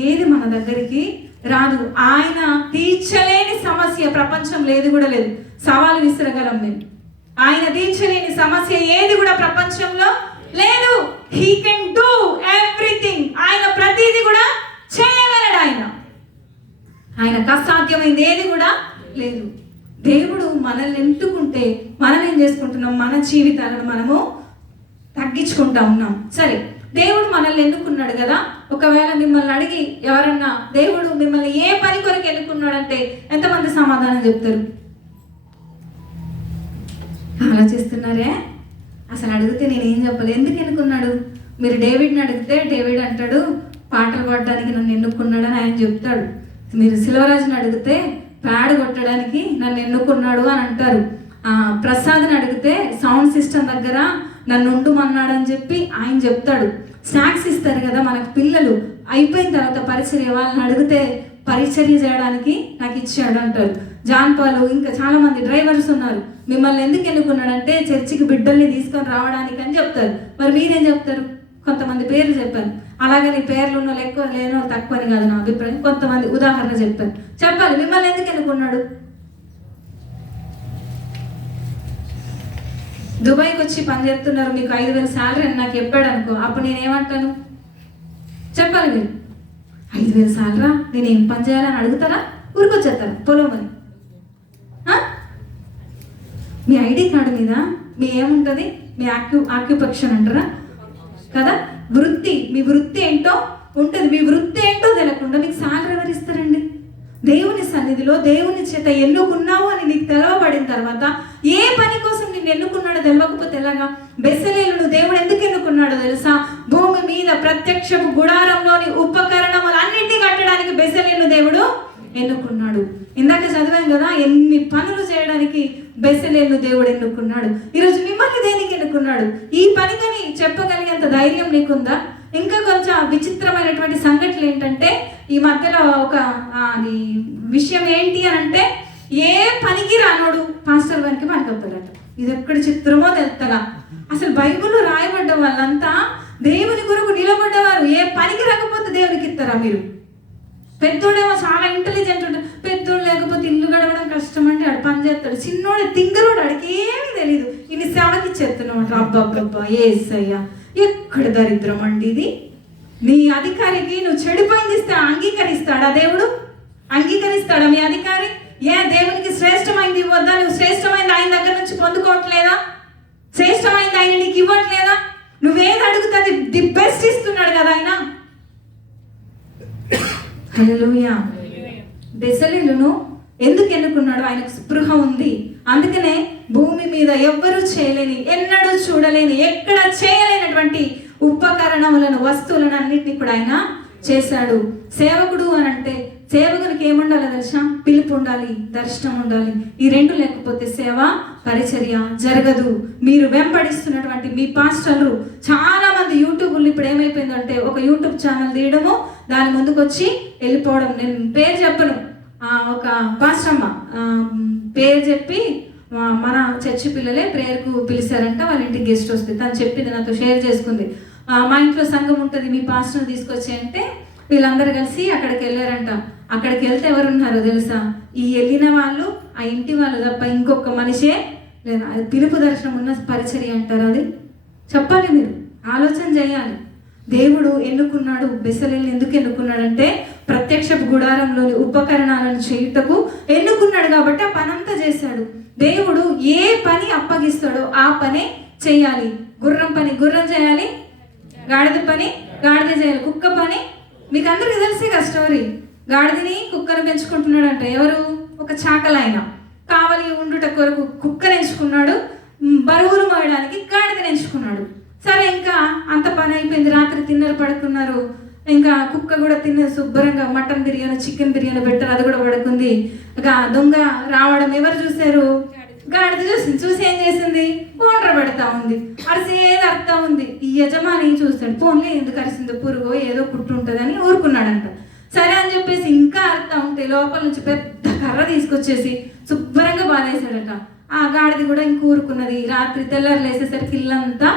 ఏది మన దగ్గరికి రాదు. ఆయన తీర్చలేని సమస్య ప్రపంచం లేదు కూడా లేదు. సవాలు విసరగలం మేము. ఆయన తీర్చలేని సమస్య ఏది కూడా ప్రపంచంలో లేదు. He can do everything. ఆయన ప్రతిదీ కూడా చేయగలడు. ఆయనకు అసాధ్యమైంది ఏది కూడా లేదు. దేవుడు మనల్ని ఎంటుకుంటే మనం ఏం చేసుకుంటున్నాం? మన జీవితాలను మనము తగ్గించుకుంటా ఉన్నాం. సరే, దేవుడు మనల్ని ఎన్నుకున్నాడు కదా. ఒకవేళ మిమ్మల్ని అడిగి ఎవరన్నా దేవుడు మిమ్మల్ని ఏ పని కొరకు ఎన్నుకున్నాడంటే ఎంతమంది సమాధానం చెప్తారు? ఆలోచిస్తున్నారే? అసలు అడిగితే నేనేం చెప్పాలి? ఎందుకు ఎన్నుకున్నాడు? మీరు డేవిడ్ని అడిగితే డేవిడ్ అంటాడు పాటలు పాడడానికి నన్ను ఎన్నుకున్నాడని ఆయన చెప్తాడు. మీరు శిలవరాజుని అడిగితే ప్యాడ్ కొట్టడానికి నన్ను ఎన్నుకున్నాడు అని అంటారు. ప్రసాద్ని అడిగితే సౌండ్ సిస్టమ్ దగ్గర నన్ను ఉండుమన్నాడని చెప్పి ఆయన చెప్తాడు. స్నాక్స్ ఇస్తారు కదా మనకు పిల్లలు, అయిపోయిన తర్వాత పరిచర్య వాళ్ళని అడిగితే పరిచర్య చేయడానికి నాకు ఇచ్చాడు అంటారు. జాన్పాలు, ఇంకా చాలా మంది డ్రైవర్స్ ఉన్నారు. మిమ్మల్ని ఎందుకు ఎన్నుకున్నాడంటే చర్చికి బిడ్డల్ని తీసుకొని రావడానికి అని చెప్తారు. మరి మీరేం చెప్తారు? కొంతమంది పేర్లు చెప్పాను. అలాగే నీ పేర్లు ఉన్న ఎక్కువ లేనో తక్కువ అని కాదు నా అభిప్రాయం. కొంతమంది ఉదాహరణ చెప్పాను. చెప్పాలి, మిమ్మల్ని ఎందుకు ఎన్నుకున్నాడు? దుబాయ్కి వచ్చి పని చేస్తున్నారు, మీకు 5,000 శాలరీ అని నాకు చెప్పాడు అనుకో, అప్పుడు నేనేమంటాను? చెప్పాలి మీరు. 5,000 శాలరా, నేను ఏం పని చేయాలని అడుగుతారా? ఊరికొచ్చేస్తారా పొలం అని? మీ ఐడి కార్డు మీద మీ ఏముంటుంది? మీ ఆక్యుపేషన్ అంటారా కదా, వృత్తి. మీ వృత్తి ఏంటో ఉంటుంది. మీ వృత్తి ఏంటో తెలియకుండా మీకు శాలరీ ఎవరు ఇస్తారండి? దేవుని సన్నిధిలో దేవుని చేత ఎన్నుకున్నావు అని నీకు తెలవబడిన తర్వాత ఏ పని కోసం నిన్ను ఎన్నుకున్నాడో తెలియకపోతే ఎలాగా? బెసలేలును దేవుడు ఎందుకు ఎన్నుకున్నాడో తెలుసా? భూమి మీద ప్రత్యక్షపు గుడారంలోని ఉపకరణములు అన్నింటినీ కట్టడానికి బెసలేలును దేవుడు ఎన్నుకున్నాడు. ఇందాక చదివాం కదా, ఎన్ని పనులు చేయడానికి బెసలేలును దేవుడు ఎన్నుకున్నాడు. ఈరోజు మిమ్మల్ని దేనికి ఎన్నుకున్నాడు? ఈ పనికని చెప్పగలిగేంత ధైర్యం నీకుందా? ఇంకా కొంచెం విచిత్రమైనటువంటి సంఘటనలు ఏంటంటే, ఈ మధ్యలో ఒక విషయం ఏంటి అని అంటే, ఏ పనికి రానోడు పాస్టర్ గారికి పనికొస్తాడట. ఇది ఎక్కడ చిత్రమో తెలుస్తలా. అసలు బైబిల్లో రాయబడ్డ వాళ్ళంతా దేవుని కొరకు నిలబడ్డవారు. ఏ పనికి రాకపోతే దేవునికి ఇస్తారా మీరు? పెద్దోడేమో చాలా ఇంటెలిజెంట్ ఉంటాడు. పెద్దోడు లేకపోతే ఇల్లు గడవడం కష్టం అంటే ఆడు పని చేస్తాడు. చిన్నోడు తింగరోడు, ఆడికి ఏమీ తెలియదు. ఇన్ని సేవకి ఇచ్చేస్తున్నాడు. అబ్బబ్బబ్బా ఏసయ్యా, ఎక్కడ దరిద్రం అండి ఇది. నీ అధికారికి నువ్వు చెడిపోయింది ఇస్తే అంగీకరిస్తాడా దేవుడు? అంగీకరిస్తాడా మీ అధికారి? ఏ దేవునికి శ్రేష్టమైంది ఇవ్వద్దా? నువ్వు శ్రేష్టమైంది ఆయన దగ్గర నుంచి పొందుకోవట్లేదా? శ్రేష్టమైంది ఆయన నీకు ఇవ్వట్లేదా? నువ్వేది అడుగుతుంది ది బెస్ట్ ఇస్తున్నాడు కదా ఆయన. హల్లెలూయా. బెసలేలును ఎందుకు ఎన్నుకున్నాడు? ఆయనకు స్పృహ ఉంది. అందుకనే భూమి మీద ఎవ్వరూ చేయలేని, ఎన్నడూ చూడలేని, ఎక్కడ చేయలేనటువంటి ఉపకరణములను, వస్తువులను అన్నింటినీ కూడా ఆయన చేశాడు. సేవకుడు అని అంటే సేవకునికి ఏముండాలో తెలుసా? పిలుపు ఉండాలి, దర్శనం ఉండాలి. ఈ రెండు లేకపోతే సేవ పరిచర్య జరగదు. మీరు వెంబడిస్తున్నటువంటి మీ పాస్టర్లు చాలా మంది యూట్యూబ్లో ఇప్పుడు ఏమైపోయిందంటే, ఒక యూట్యూబ్ ఛానల్ తీయడము, దాని ముందుకు వచ్చి వెళ్ళిపోవడం. నేను పేరు చెప్పను, ఒక పాస్టమ్మ పేరు చెప్పి మన చర్చి పిల్లలే ప్రేయర్కు పిలిచారంట. వాళ్ళ ఇంటికి గెస్ట్ వస్తే తను చెప్పింది, నాతో షేర్ చేసుకుంది. మా ఇంట్లో సంఘం ఉంటుంది, మీ పాస్టర్ని తీసుకొచ్చి అంటే వీళ్ళందరూ కలిసి అక్కడికి వెళ్ళారంట. అక్కడికి వెళ్తే ఎవరున్నారో తెలుసా? ఈ వెళ్ళిన వాళ్ళు, ఆ ఇంటి వాళ్ళు తప్ప ఇంకొక మనిషే లేదా. అది పిలుపు దర్శనం ఉన్న పరిచర్య అంటారు. అది చెప్పాలి, మీరు ఆలోచన చేయాలి. దేవుడు ఎన్నుకున్నాడు. బెసలేలు ఎందుకు ఎన్నుకున్నాడంటే ప్రత్యక్ష గుడారంలోని ఉపకరణాలను చేయుటకు ఎన్నుకున్నాడు. కాబట్టి ఆ పనంతా చేశాడు. దేవుడు ఏ పని అప్పగిస్తాడో ఆ పనే చేయాలి. గుర్రం పని గుర్రం చేయాలి, గాడిద పని గాడిద చేయాలి, కుక్క పని మీకు అందరికీ తెలిసే కదా స్టోరీ. గాడిదని కుక్కను పెంచుకుంటున్నాడంట. ఎవరు? ఒక చాకలాయన. కావలి ఉండుట కొరకు కుక్కను ఎంచుకున్నాడు, బరువులు మోయడానికి గాడిదని ఎంచుకున్నాడు. సరే, ఇంకా అంత పని అయిపోయింది. రాత్రి తిన్నరు, పడుకున్నారు. ఇంకా కుక్క కూడా తిన్నది శుభ్రంగా. మటన్ బిర్యానీ, చికెన్ బిర్యానీ పెట్టారు, అది కూడా పడుకుంది. ఇక దొంగ రావడం ఎవరు చూశారు? గాడిద చూసింది. చూసి ఏం చేసింది? పోండ్ర పెడతా ఉంది, అరిసేది అర్థా ఉంది. ఈ యజమాని చూస్తాడు, పోన్లే ఎందుకు అరిసిందో, పురుగో ఏదో కుట్టు ఉంటుందని ఊరుకున్నాడంట. సరే అని చెప్పేసి ఇంకా అర్థా ఉంటే లోపల నుంచి పెద్ద కర్ర తీసుకొచ్చేసి శుభ్రంగా బాధేశాడట. ఆ గాడిది కూడా ఇంక ఊరుకున్నది. రాత్రి తెల్లారు లేసేసరికి ఇల్లంతా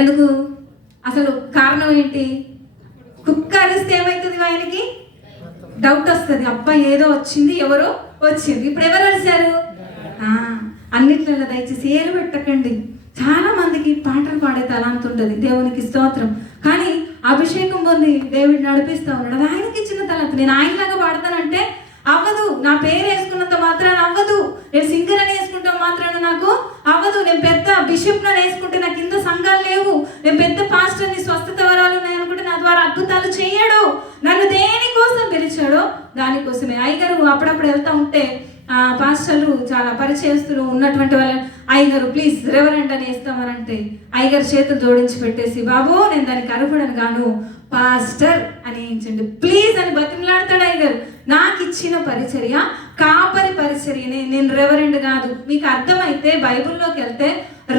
ఎందుకు? అసలు కారణం ఏంటి? కుక్క అరిస్తే ఏమవుతుంది? ఆయనకి డౌట్ వస్తుంది, అబ్బా ఏదో వచ్చింది, ఎవరో వచ్చింది, ఇప్పుడు ఎవరు వచ్చారు? అన్నిట్లలో దయచేసి ఏలు పెట్టకండి. చాలా మందికి పాటలు పాడే తలాంత ఉంటుంది, దేవునికి స్తోత్రం. కానీ అభిషేకం పొంది దేవుడిని నడిపిస్తూ ఉన్నాడు, అది ఆయనకి ఇచ్చిన తలాంత. నేను ఆయనలాగా పాడతానంటే అవ్వదు. నా పేరు వేసుకున్నంత మాత్రాన అవ్వదు. నేను సింగర్ అని వేసుకుంటాం మాత్రాన నాకు అవ్వదు. నేను పెద్ద బిషప్ అని వేసుకుంటే నాకు కింద సంఘాలు లేవు. నేను పెద్ద పాస్టర్ని, స్వస్థత వరాలు ఉన్నాయనుకుంటే నా ద్వారా అద్భుతాలు చేయడు. నన్ను దేనికోసం పిలిచాడో దానికోసమే. అయ్యగారు అప్పుడప్పుడు వెళ్తూ ఉంటే పాస్టర్లు చాలా పరిచయస్తులు ఉన్నటువంటి వాళ్ళ, అయ్యగారు ప్లీజ్ రెవరెంట్ అని వేస్తామనంటే అయ్యగారు చేతులు జోడించి పెట్టేసి, బాబు నేను దానికి అర్హుడని గాను పాస్టర్ అని వేయించండి ప్లీజ్ అని బతిమలాడతాడు అయ్యగారు. నాకు ఇచ్చిన పరిచర్య కాపరి పరిచర్యనే, నేను రెవరెండ్ కాదు. మీకు అర్థమైతే బైబిల్లోకి వెళ్తే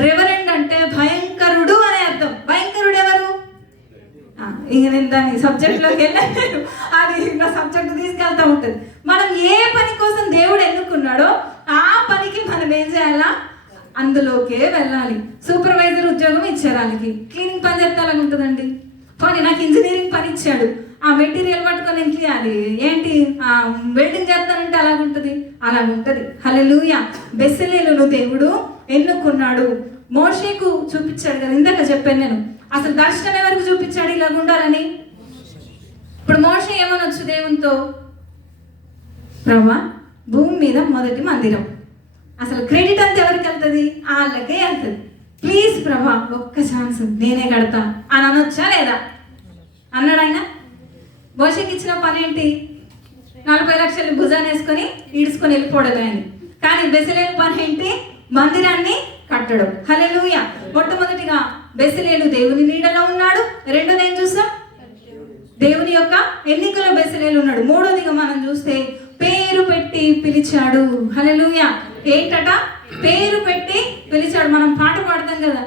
రెవరెండ్ అంటే భయంకరుడు అనే అర్థం. భయంకరుడు ఎవరు? ఇక నేను దాని సబ్జెక్ట్లోకి వెళ్ళాను, అది నా సబ్జెక్ట్ తీసుకెళ్తా ఉంటుంది. మనం ఏ పని కోసం దేవుడు ఎన్నుకున్నాడో ఆ పనికి మనం ఏం చేయాలా? అందులోకే వెళ్ళాలి. సూపర్వైజర్ ఉద్యోగం ఇచ్చారు, వాళ్ళకి క్లీనింగ్ పని చేస్తే అలాగ ఉంటుందండి. పోనీ నాకు ఇంజనీరింగ్ పని ఇచ్చాడు, ఆ మెటీరియల్ పట్టుకొని నేను చేయాలి ఏంటి, వెల్డింగ్ చేస్తానంటే అలాగుంటుంది, అలాగుంటుంది. హల్లెలూయా. బెసలేలును దేవుడు ఎన్నుకున్నాడు. మోషేకు చూపించాడు కదా, ఇందాక చెప్పాను నేను. అసలు దర్శనం ఎవరికి చూపించాడు ఇలాగ ఉండాలని? ఇప్పుడు మోషే ఏమనొచ్చు దేవునితో, ప్రభా భూమి మీద మొదటి మందిరం, అసలు క్రెడిట్ అంతా ఎవరికి వెళ్తుంది? వాళ్ళకే వెళ్తుంది. ప్లీజ్ ప్రభా ఒక్క ఛాన్స్ నేనే కడతా అని అనొచ్చా లేదా? అన్నాడు ఆయన. మోషేకి ఇచ్చిన పని ఏంటి? 40 లక్షలు భుజాన్ని వేసుకొని ఈడ్చుకొని వెళ్ళిపోవడమే అని. కానీ బెసలేలు పని ఏంటి? మందిరాన్ని కట్టడం. హల్లెలూయా. మొట్టమొదటిగా బెసలేలు దేవుని నీడలో ఉన్నాడు. రెండోది ఏం చూసాం? దేవుని యొక్క ఎన్నికలో బెసలేలు ఉన్నాడు. మూడోదిగా మనం చూస్తే పేరు పెట్టి పిలిచాడు. హల్లెలూయా. ఏంటట? పేరు పెట్టి పిలిచాడు. మనం పాట పాడతాం కదా,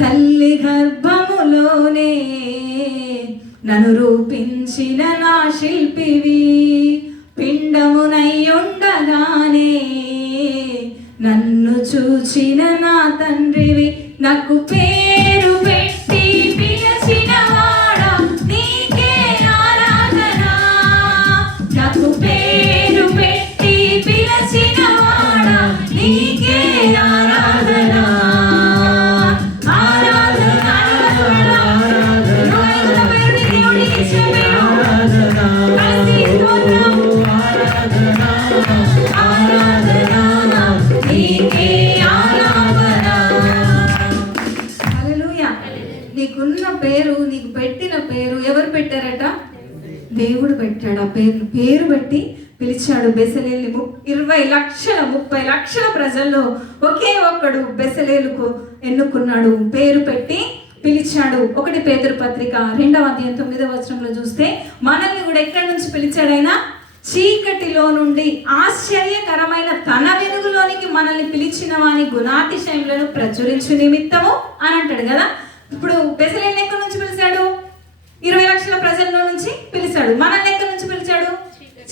తల్లి గర్భములోనే నన్ను రూపించిన నా శిల్పివి, పిండమునయ్యుండగానే నన్ను చూచిన నా తండ్రివి, నాకు పేరు పెట్టి పిలిచిన వాడా నీకే ఆరాధన, నాకు పేరు పెట్టి పిలిచిన వాడా నీకే ఆరాధన. నీకున్న పేరు, నీకు పెట్టిన పేరు ఎవరు పెట్టారట? దేవుడు పెట్టాడు. ఆ పేరు పెట్టి పిలిచాడు బెసలేలుని. 20 లక్షల 30 లక్షల ప్రజల్లో ఒకే ఒక్కడు బెసలేలుకు ఎన్నుకున్నాడు, పేరు పెట్టి పిలిచాడు. 1 పేతురు పత్రిక 2వ అధ్యాయం 9వ వచనంలో చూస్తే మనల్ని కూడా ఎక్కడి నుంచి పిలిచాడైనా? చీకటిలో నుండి ఆశ్చర్యకరమైన తన వెలుగులోనికి మనల్ని పిలిచిన వాని గుణాతిశయములను ప్రచురించు నిమిత్తము అని అంటాడు కదా. ఇప్పుడు బెసలేలుని ఎక్కడి నుంచి పిలిచాడు? 20 లక్షల ప్రజల్లో నుంచి పిలిచాడు. మనల్ని ఎక్కడి నుంచి పిలిచాడు?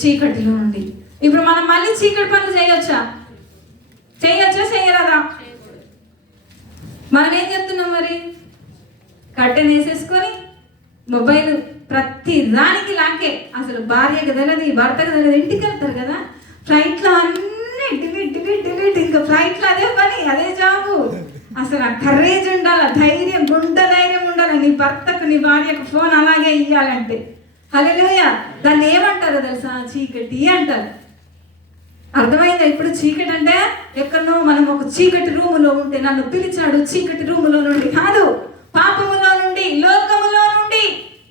చీకటిలో నుండి. ఇప్పుడు మనం మళ్ళీ చీకటి పనులు చేయొచ్చా? చేయరాదా? మనం ఏం చెప్తున్నాం మరి? కట్టెన్ వేసేసుకొని మొబైల్ ప్రతి దానికి లాకే. అసలు భార్యకు తెలియదు, భర్తకు తెలియదు, ఇంటికి వెళ్తారు కదా, ఫ్లైట్లో అన్ని డిలీట్. ఇంకా ఫ్లైట్లో అదే పని, అదే జాబు. అసలు ఆ కరేజ్ ఉండాలి, ధైర్యం, గుంట ధైర్యం ఉండాలి. నీ భర్తకు నీ భార్యకు ఫోన్ అలాగే ఇయ్యాలంటే. హల్లెలూయా. దాన్ని ఏమంటారో తెలుసా? చీకటి అంటారు. అర్థమైందా? ఇప్పుడు చీకటి అంటే ఎక్కడో మనం ఒక చీకటి రూములో ఉంటే నన్ను పిలిచాడు చీకటి రూములో నుండి కాదు, పాపములో నుండి, లోకములో నుండి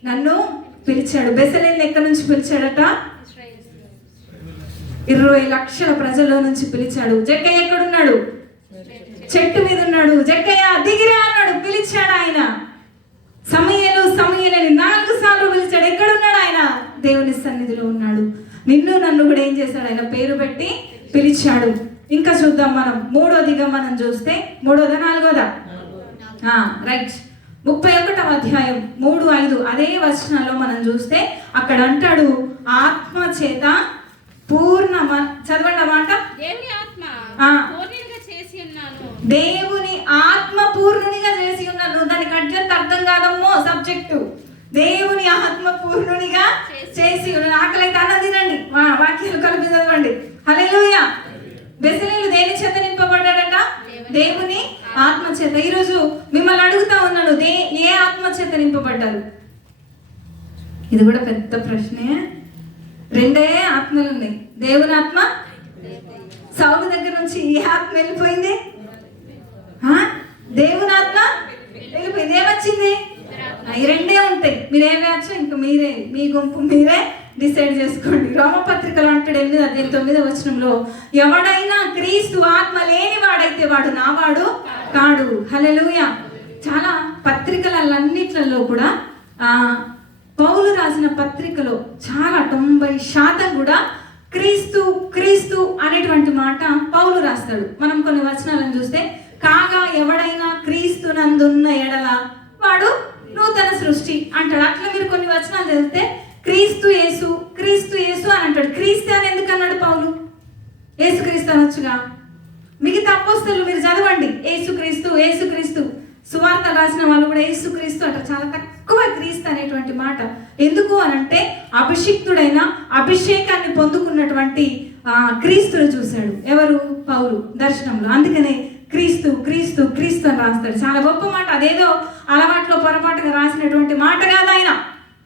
నన్ను పిలిచాడు. బెసలేలుని ఎక్కడి నుంచి పిలిచాడట? 20 లక్షల ప్రజల్లో నుంచి పిలిచాడు. జక్కయ్య ఎక్కడున్నాడు? చెట్టు మీద ఉన్నాడు. జక్కయ్య దిగిరా అన్నాడు, పిలిచాడు ఆయన. సమయలని 4 సార్లు పిలిచాడు. ఎక్కడున్నాడు ఆయన? దేవుని సన్నిధిలో ఉన్నాడు. నిన్ను నన్ను కూడా ఏం చేశాడు ఆయన? పేరు పెట్టి పిలిచాడు. ఇంకా చూద్దాం మనం. మూడోదిగా మనం చూస్తే, మూడోదా 4వదా? రైట్. 31వ అధ్యాయం 3-5 అదే వచనాల్లో మనం చూస్తే అక్కడ అంటాడు, ఆత్మ చేత పూర్ణ. చదవండి మాట. దేవుని ఆత్మ పూర్ణునిగా చేసి ఉన్నాను. దానికి అడ్జెక్ట్ అర్థం కాదమ్మో సబ్జెక్టు. దేవుని ఆత్మ పూర్ణునిగా చేసి లేచి ఆకలైతే అన్నం తినండి, వాక్యాలు కలిపి చదవండి. హల్లెలూయా. బెసలేలు దేని చేత నింపబడ్డాడట? దేవుని ఆత్మ చేత. ఈరోజు మిమ్మల్ని అడుగుతా ఉన్నాను, ఏ ఆత్మ చేత నింపబడ్డారు? ఇది కూడా పెద్ద ప్రశ్నే. రెండే ఆత్మలు ఉన్నాయి. దేవుని ఆత్మ. సౌలు దగ్గర నుంచి ఏ ఆత్మ వెళ్ళిపోయింది? దేవుని ఆత్మ వెళ్ళిపోయింది. ఏమొచ్చింది? ఈ రెండే ఉంటాయి. మీరేం వేయచ్చు, ఇంకా మీరే, మీ గుంపు మీరే డిసైడ్ చేసుకోండి. రోమపత్రికలు అంటాడు 8:9 వచనంలో, ఎవడైనా క్రీస్తు ఆత్మ లేని వాడైతే వాడు నావాడు కాడు. హల్లెలూయా. చాలా పత్రికలన్నిట్లలో కూడా పౌలు రాసిన పత్రికలో చాలా 90% కూడా క్రీస్తు క్రీస్తు అనేటువంటి మాట పౌలు రాస్తాడు. మనం కొన్ని వచనాలను చూస్తే, కాగా ఎవడైనా క్రీస్తు నందున్న ఎడల వాడు నూతన సృష్టి అంటాడు. అట్లా మీరు కొన్ని వచనాలు చదివితే క్రీస్తు యేసు క్రీస్తు యేసు అని అంటాడు. క్రీస్తు అని ఎందుకు అన్నాడు పౌలు? యేసు క్రీస్తు అనొచ్చుగా. మిగతా అపోస్తలులు మీరు చదవండి, యేసుక్రీస్తు యేసుక్రీస్తు. సువార్త రాసిన వాళ్ళు కూడా యేసుక్రీస్తు అంటారు. చాలా తక్కువ క్రీస్తు అనేటువంటి మాట. ఎందుకు అనంటే అభిషిక్తుడైన, అభిషేకాన్ని పొందుకున్నటువంటి క్రీస్తును చూశాడు. ఎవరు? పౌలు దర్శనంలో. అందుకనే క్రీస్తు క్రీస్తు క్రీస్తు అని రాస్తాడు. చాలా గొప్ప మాట. అదేదో అలవాట్లో పొరపాటుగా రాసినటువంటి మాట కాదు ఆయన.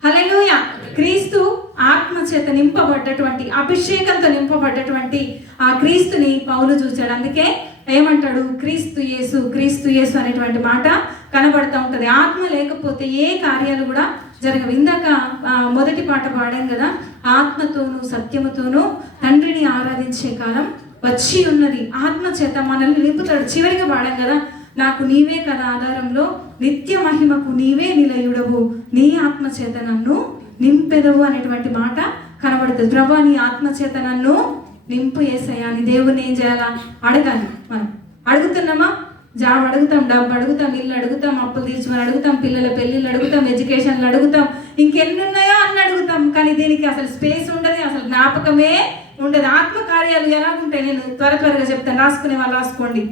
హల్లెలూయా. క్రీస్తు ఆత్మ చేత నింపబడ్డటువంటి, అభిషేకంతో నింపబడ్డటువంటి ఆ క్రీస్తుని పౌలు చూశాడు. అందుకే ఏమంటాడు? క్రీస్తు యేసు క్రీస్తు యేసు అనేటువంటి మాట కనబడుతూ ఉంటుంది. ఆత్మ లేకపోతే ఏ కార్యాలు కూడా జరగవు. ఇందాక మొదటి పాట పాడాం కదా, ఆత్మతోనూ సత్యముతోనూ తండ్రిని ఆరాధించే కాలం వచ్చి ఉన్నది. ఆత్మ చేత మనల్ని నింపుతాడు. చివరిగా పాడాం కదా, నాకు నీవే కదా ఆధారంలో, నిత్య మహిమకు నీవే నిలయుడవు, నీ ఆత్మ చేత నన్ను నింపెదవు అనేటువంటి మాట కనబడుతుంది. ప్రభా నీ ఆత్మ చేత నన్ను నింపు యేసయ్యా అని దేవుని ఏం చేయాలా? అడగాలి. మనం అడుగుతున్నామా? జాబ్ అడుగుతాం, డబ్బు అడుగుతాం, ఇల్లు అడుగుతాం, అప్పులు తీర్చమని అడుగుతాం, పిల్లల పెళ్ళిళ్ళు అడుగుతాం, ఎడ్యుకేషన్లు అడుగుతాం, ఇంకెన్ని ఉన్నాయో అన్ని అడుగుతాం. కానీ దీనికి అసలు స్పేస్ ఉండదు, అసలు జ్ఞాపకమే ఉండదు. ఆత్మ కార్యాలు ఎలాగుంటాయి నేను త్వరగా చెప్తాను, రాసుకునే వాళ్ళు రాసుకోండి.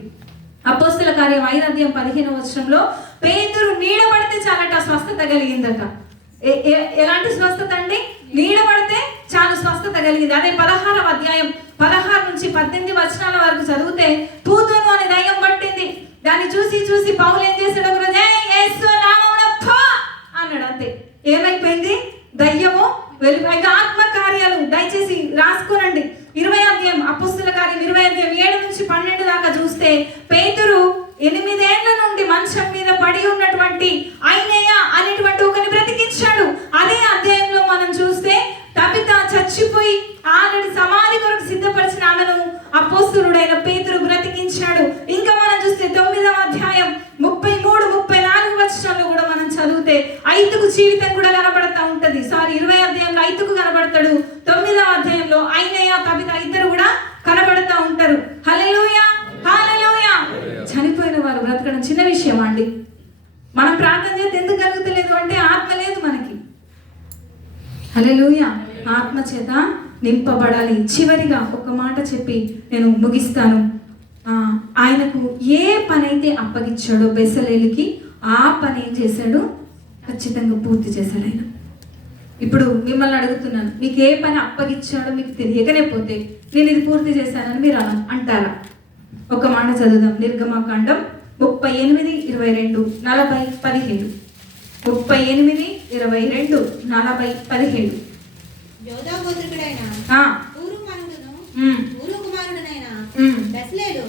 అపోస్తల కార్యం 5:15 వచనంలో పేతురు నీడబడితే చాలట స్వస్థత కలిగిందట. ఎలాంటి స్వస్థత అండి? నీడబడితే చాలు స్వస్థత కలిగింది. అదే 16వ అధ్యాయం 16 నుంచి 18 వచనాల వరకు చదివితే పూతోను అనే దయ్యం పట్టింది. దాన్ని చూసి పౌలు ఏం చేశాడు? అన్నాడు. అంతే. ఏమైపోయింది? దయ్యము వెళ్ళిపోయి. ఆత్మ కార్యాలు దయచేసి రాసుకోనండి. 20వ అధ్యాయం అపోస్తల కార్యం 20వ అధ్యాయం 7 నుంచి 12 దాకా చూస్తే పేతురు 8 ఏళ్ల నుండి మంచం మీద పడి ఉన్నటువంటి ఐనేయ అనేటువంటి ఒకరిని బ్రతికించాడు. అదే అధ్యాయంలో మనం చూస్తే తబిత చచ్చిపోయి ఆల్రెడీ సమాధి కొరకు సిద్ధపరిచిన ఆమెను అపోస్తలుడైన పేతురు బ్రతికించాడు. ఇంకా మనం చూస్తే 9వ అధ్యాయం 33-34 వచనాల్లో కూడా మనం చదివితే ఐతుకు జీవితం కూడా కనబడతా ఉంటది. 20వ అధ్యాయంలో ఐతుకు కనబడతాడు. 9వ అధ్యాయంలో ఐనేయ తబిత ఇద్దరు కూడా కనబడతా ఉంటారు. హల్లెలూయా హల్లెలూయా. చనిపోయిన వారు బ్రతకడం చిన్న విషయం అండి. మనం ప్రార్థన చేస్తే ఎందుకు కలుగుతలేదు అంటే ఆత్మ లేదు మనకి. హల్లెలూయా. ఆత్మ చేత నింపబడాలి. చివరిగా ఒక మాట చెప్పి నేను ముగిస్తాను. ఆయనకు ఏ పని అయితే అప్పగించాడో బెసలేలుకి, ఆ పని ఏం చేశాడు? ఖచ్చితంగా పూర్తి చేశాడు ఆయన. ఇప్పుడు మిమ్మల్ని అడుగుతున్నాను, మీకు ఏ పని అప్పగించాడో మీకు తెలియకనే పోతే నేను ఇది పూర్తి చేశానని మీరు అంటారా? ఒక మాట చదువుదాం. నిర్గమకాండం 38:22-40-17. 38:22-40-17. యోధా గోత్రికుడైన ఊరు మనుడును ఊరు కుమారుడైన బెసలేలు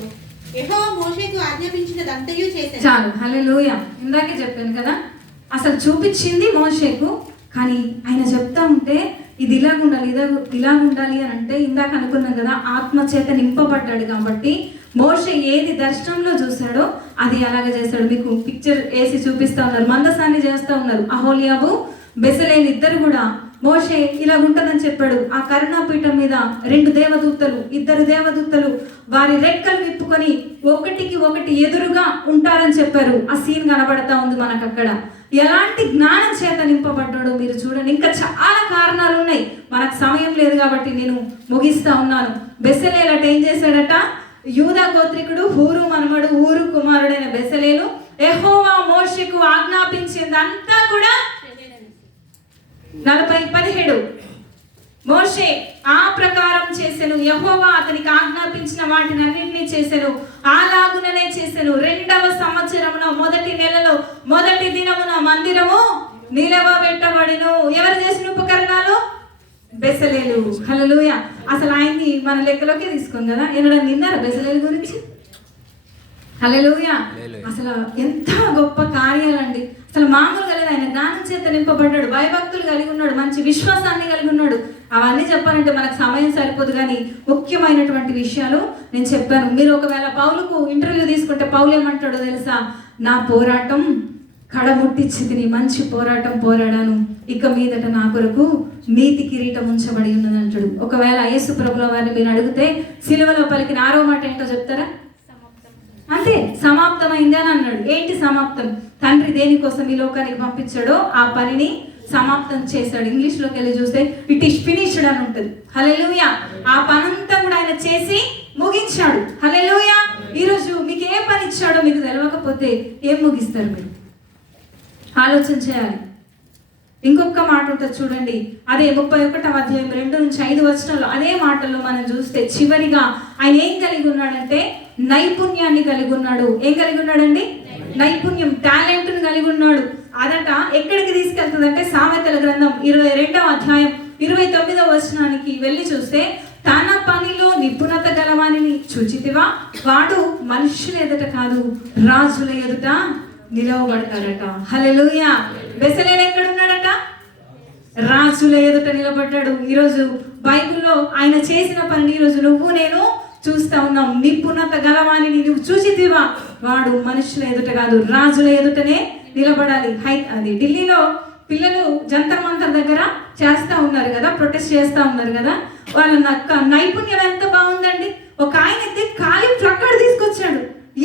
యెహోవా మోషేకు ఆజ్ఞాపించినదంతయు చేశాడు. చాలు. హల్లెలూయా. ఇందాకే చెప్పాను కదా, అసలు చూపించింది మోషేకు, కానీ ఆయన చెప్తా ఉంటే ఇది ఇలాగుండాలి అని అంటే ఇందాక అనుకున్నాం కదా, ఆత్మ చేత నింపబడ్డాడు కాబట్టి మోషే ఏది దర్శనంలో చూశాడో అది అలాగే చేశాడు. మీకు పిక్చర్ వేసి చూపిస్తా ఉన్నారు. మందసాన్ని చేస్తూ ఉన్నారు. అహోలియాబు బెసలేలు ఇద్దరు కూడా మోషే ఇలా ఉంటుందని చెప్పాడు. ఆ కరుణాపీఠం మీద 2 దేవదూతలు, 2 దేవదూతలు వారి రెక్కలు విప్పుకొని ఒకటికి ఒకటి ఎదురుగా ఉంటారని చెప్పారు. ఆ సీన్ కనబడతా ఉంది మనకు అక్కడ. ఎలాంటి జ్ఞానం చేత నింపబడ్డాడో మీరు చూడండి. ఇంకా చాలా కారణాలు ఉన్నాయి, మనకు సమయం లేదు కాబట్టి నేను ముగిస్తా ఉన్నాను. బెసలేలట ఏం చేశాడట? యూదా గోత్రికుడు, హూరు మనమడు, ఊరు కుమారుడైన బెసలేలు యెహోవా మోషేకు ఆజ్ఞాపించిందంతా కూడా 40:17 మోషే ఆ ప్రకారం చేసెను. యెహోవా అతనికి ఆజ్ఞాపించిన వాటిని అన్నింటినీ చేసెను. అలాగుననే చేసెను. 2వ సంవత్సరమున 1టి నెలలో 1టి దినమున మందిరము నిలవబెట్టబడెను. ఎవరు చేసిన ఉపకరణాలు? బెసలేలు. హల్లెలూయా. అసలు ఆయన్ని మన లెక్కలోకి తీసుకోం కదా. ఎన్నడూ విన్నారా బెసలేలు గురించి? హల్లెలూయా. అసలు ఎంత గొప్ప కార్యాలండి. అసలు మామూలుగా లేదు. ఆయన జ్ఞానం చేత నింపబడ్డాడు, భయభక్తులు కలిగి ఉన్నాడు, మంచి విశ్వాసాన్ని కలిగి ఉన్నాడు. అవన్నీ చెప్పాలంటే మనకు సమయం సరిపోదు, కానీ ముఖ్యమైనటువంటి విషయాలు నేను చెప్పాను. మీరు ఒకవేళ పౌలుకు ఇంటర్వ్యూ తీసుకుంటే పౌలు ఏమంటాడో తెలుసా? నా పోరాటం కడముట్టించితిని, మంచి పోరాటం పోరాడాను, ఇక మీదట నా కొరకు నీతి కిరీటం ఉంచబడి ఉన్నది అంటాడు. ఒకవేళ యేసు ప్రభుల వారిని మీరు అడిగితే సిలువలో పలికిన 6వ మాట ఏంటో చెప్తారా? అంతే, సమాప్తమైంది అని అన్నాడు. ఏంటి సమాప్తం? తండ్రి దేనికోసం ఈ లోకానికి పంపించాడో ఆ పనిని సమాప్తం చేశాడు. ఇంగ్లీష్లోకి వెళ్ళి చూస్తే ఇట్ ఈస్ ఫినిష్డ్ అని ఉంటుంది. హల్లెలూయా. ఆ పనంతా కూడా ఆయన చేసి ముగించాడు. హల్లెలూయా. ఈరోజు మీకు ఏ పని ఇచ్చాడో మీకు తెలియకపోతే ఏం ముగిస్తారు? మీరు ఆలోచన చేయాలి. ఇంకొక మాట ఉంటుంది చూడండి, అదే 31వ అధ్యాయం 2 నుంచి 5 వచనాల్లో అదే మాటల్లో మనం చూస్తే చివరిగా ఆయన ఏం కలిగి ఉన్నాడంటే నైపుణ్యాన్ని కలిగి ఉన్నాడు. ఏం కలిగి ఉన్నాడండి? నైపుణ్యం, టాలెంట్ను కలిగి ఉన్నాడు. అదట ఎక్కడికి తీసుకెళ్తుందంటే సామెతల గ్రంథం 22వ అధ్యాయం 29వ వచనానికి వెళ్ళి చూస్తే, తన పనిలో నిపుణత గలవానిని చూచితివా, వాడు మనుషుల ఎదుట కాదు రాజుల ఎదుట నిలవబడతాడట. హల్లెలూయా. బెసలేలు ఎక్కడున్నాడట? రాజుల ఎదుట నిలబడ్డాడు. ఈరోజు బైబిల్లో ఆయన చేసిన పని ఈరోజు నువ్వు నేను చూస్తా ఉన్నాం. నిపుణత గలవానిని నువ్వు చూచితివా, వాడు మనుషుల ఎదుట కాదు రాజుల ఎదుటనే నిలబడాలి. అది ఢిల్లీలో పిల్లలు జంతర్ మంతర్ దగ్గర చేస్తా ఉన్నారు కదా, ప్రొటెస్ట్ చేస్తా ఉన్నారు కదా. వాళ్ళ నైపుణ్యం ఎంత బాగుందండి. ఒక ఆయన అయితే ఖాళీ ప్లక్కర్ తీసుకొచ్చాడు.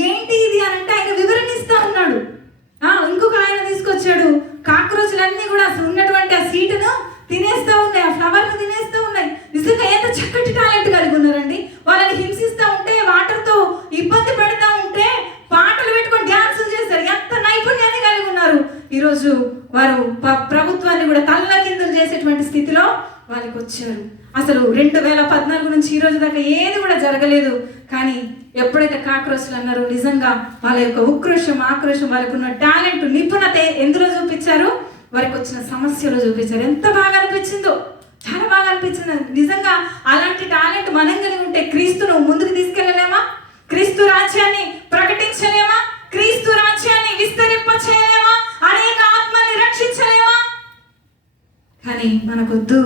ఏంటి ఇది అని అంటే ఆయన వివరణిస్తా ఉన్నాడు. ఇంకొక ఆయన తీసుకొచ్చాడు, కాక్రోచ్లన్నీ కూడా ఉన్నటువంటి ఆ సీటును తినేస్తూ ఉన్నాయి, ఆ ఫ్లవర్ను తినేస్తూ ఉన్నాయి. నిజంగా ఎంత చక్కటి టాలెంట్ కలిగి ఉన్నారండి. వాళ్ళని హింసిస్తూ ఉంటే, వాటర్తో ఇబ్బంది పెడతా ఉంటే పాటలు పెట్టుకొని డ్యాన్సులు చేస్తారు. ఎంత నైపుణ్యాన్ని కలిగి ఉన్నారు. ఈరోజు వారు ప్రభుత్వాన్ని కూడా తల్లకిందులు చేసేటువంటి స్థితిలో వాళ్ళకి వచ్చారు. అసలు 2014 నుంచి ఈ రోజు దాకా ఏది కూడా జరగలేదు. కానీ ఎప్పుడైతే కాక్రోచ్లు అన్నారో నిజంగా వాళ్ళ యొక్క ఉక్రోషం, ఆక్రోషం, వాళ్ళకు ఉన్న టాలెంట్, నిపుణత ఎందులో చూపించారు? వారికి వచ్చిన సమస్యలో చూపించారు. ఎంత బాగా అనిపించిందో, చాలా బాగా అనిపించింది. నిజంగా అలాంటి టాలెంట్ మనం కలిగి ఉంటే క్రీస్తును ముందుకు తీసుకెళ్ళలేమా? క్రీస్తు రాజ్యాన్ని ప్రకటించలేమా? క్రీస్తు రాజ్యాన్ని విస్తరింప చేయలేమా? అనేక ఆత్మల్ని రక్షించలేమా? కానీ మనకొద్దు,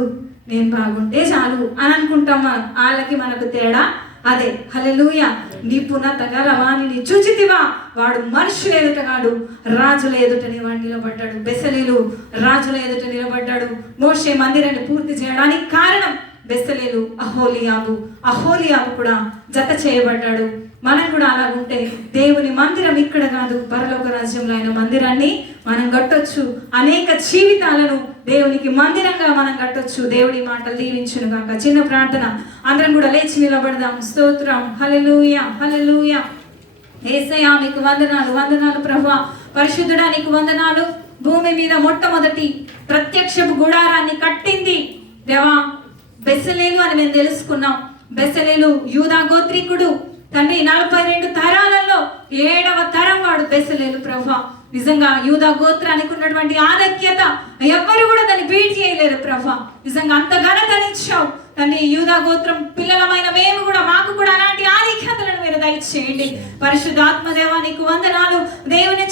నేను బాగుంటే చాలు అని అనుకుంటాం మనం. వాళ్ళకి మనకు తేడా అదే. హల్లెలూయా. నిపుణత గలవానిని చూచితివా, వాడు మనుషుల ఎదుట కాడు రాజుల ఎదుటని వాడు నిలబడ్డాడు. బెసలేలు రాజుల ఎదుట నిలబడ్డాడు. మోషే మందిరాన్ని పూర్తి చేయడానికి కారణం బెసలేలు, అహోలియాబు కూడా జత చేయబడ్డాడు. మనం కూడా అలా ఉంటే దేవుని మందిరం ఇక్కడ కాదు, పరలోక రాజ్యంలో ఆయన మందిరాన్ని మనం కట్టొచ్చు. అనేక జీవితాలను దేవునికి మందిరంగా మనం కట్టొచ్చు. దేవుడి మాటలు దీవించును గాక. చిన్న ప్రార్థన, అందరం కూడా లేచి నిలబడదాం. స్తోత్రం. హల్లెలూయా, హల్లెలూయా. యేసయ్యా నీకు వందనాలు, వందనాలు ప్రభువా. పరిశుద్ధుడా నీకు వందనాలు. భూమి మీద మొట్టమొదటి ప్రత్యక్షపు గుడారాన్ని కట్టింది దేవా బెసలేలు అని మేము తెలుసుకున్నాం. బెసలేలు యూదా గోత్రీకుడు తండ్రి. 42 తరాలలో 7వ తరం వాడు బెసలేలు ప్రభువా. నిజంగా యూదా గోత్రానికి ఉన్నటువంటి ఆధిక్యత ఎవ్వరు కూడా దాన్ని బీట్ చేయలేరు ప్రభువా. నిజంగా అంత ఘనతనిచ్చావు తండ్రి. యూదా గోత్రం పిల్లలమైన మేము కూడా, మాకు కూడా అలాంటి ఆధిక్యతలను మీరు దయచేయండి. పరిశుద్ధాత్మదేవా నీకు వందనాలు. దేవుని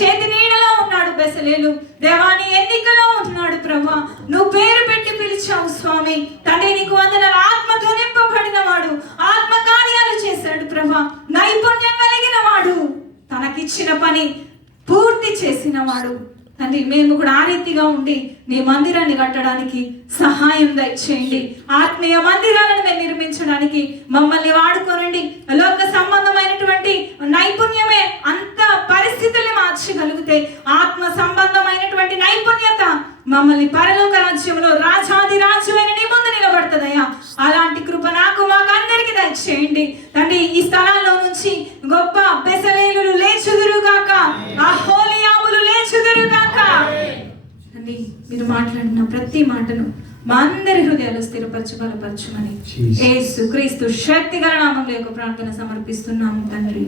చేతి నీడలో ఉన్నాడు బెసలేలు. దేవాని ఎన్నికలో ఉంటున్నాడు ప్రభువా. నువ్వు పేరు పెట్టి పిలిచావు స్వామి. తండ్రి నీకు వందనాలు. ఆత్మతో నింపబడిన వాడు, ఆత్మ కార్యాలు చేశాడు ప్రభువా. నైపుణ్యం కలిగిన వాడు, తనకిచ్చిన పని పూర్తి చేసిన వాడు తండ్రి. మేము కూడా ఆ రీతిగా ఉండి నీ మందిరాన్ని కట్టడానికి సహాయం దయచేయండి. ఆత్మీయ మందిరాలను మేము నిర్మించడానికి మమ్మల్ని వాడుకోనండి. లోక సంబంధమైనటువంటి నైపుణ్యమే అంత పరిస్థితుల్ని మార్చగలిగితే, ఆత్మ సంబంధమైనటువంటి నైపుణ్యత మమ్మల్ని పరలోక రాజ్యంలో రాజాది రాజువైన నీ ముందు నిలబడుతుందయ్యా. అలాంటి కృప నాకు, మాకు అందరికీ దయచేయండి తండ్రి. ఈ స్థలాల్లో నుంచి గొప్ప బెసలేలు లేచుదురుగాక, అహోలియాబులు లేచుదురుగాక. తండ్రి మీరు మాట్లాడిన ప్రతి మాటను మా అందరి హృదయాలు స్థిరపరచు బలపరచుమని యేసు క్రీస్తు శక్తిగల నామములో యొక్క ప్రార్థన సమర్పిస్తున్నాము తండ్రి.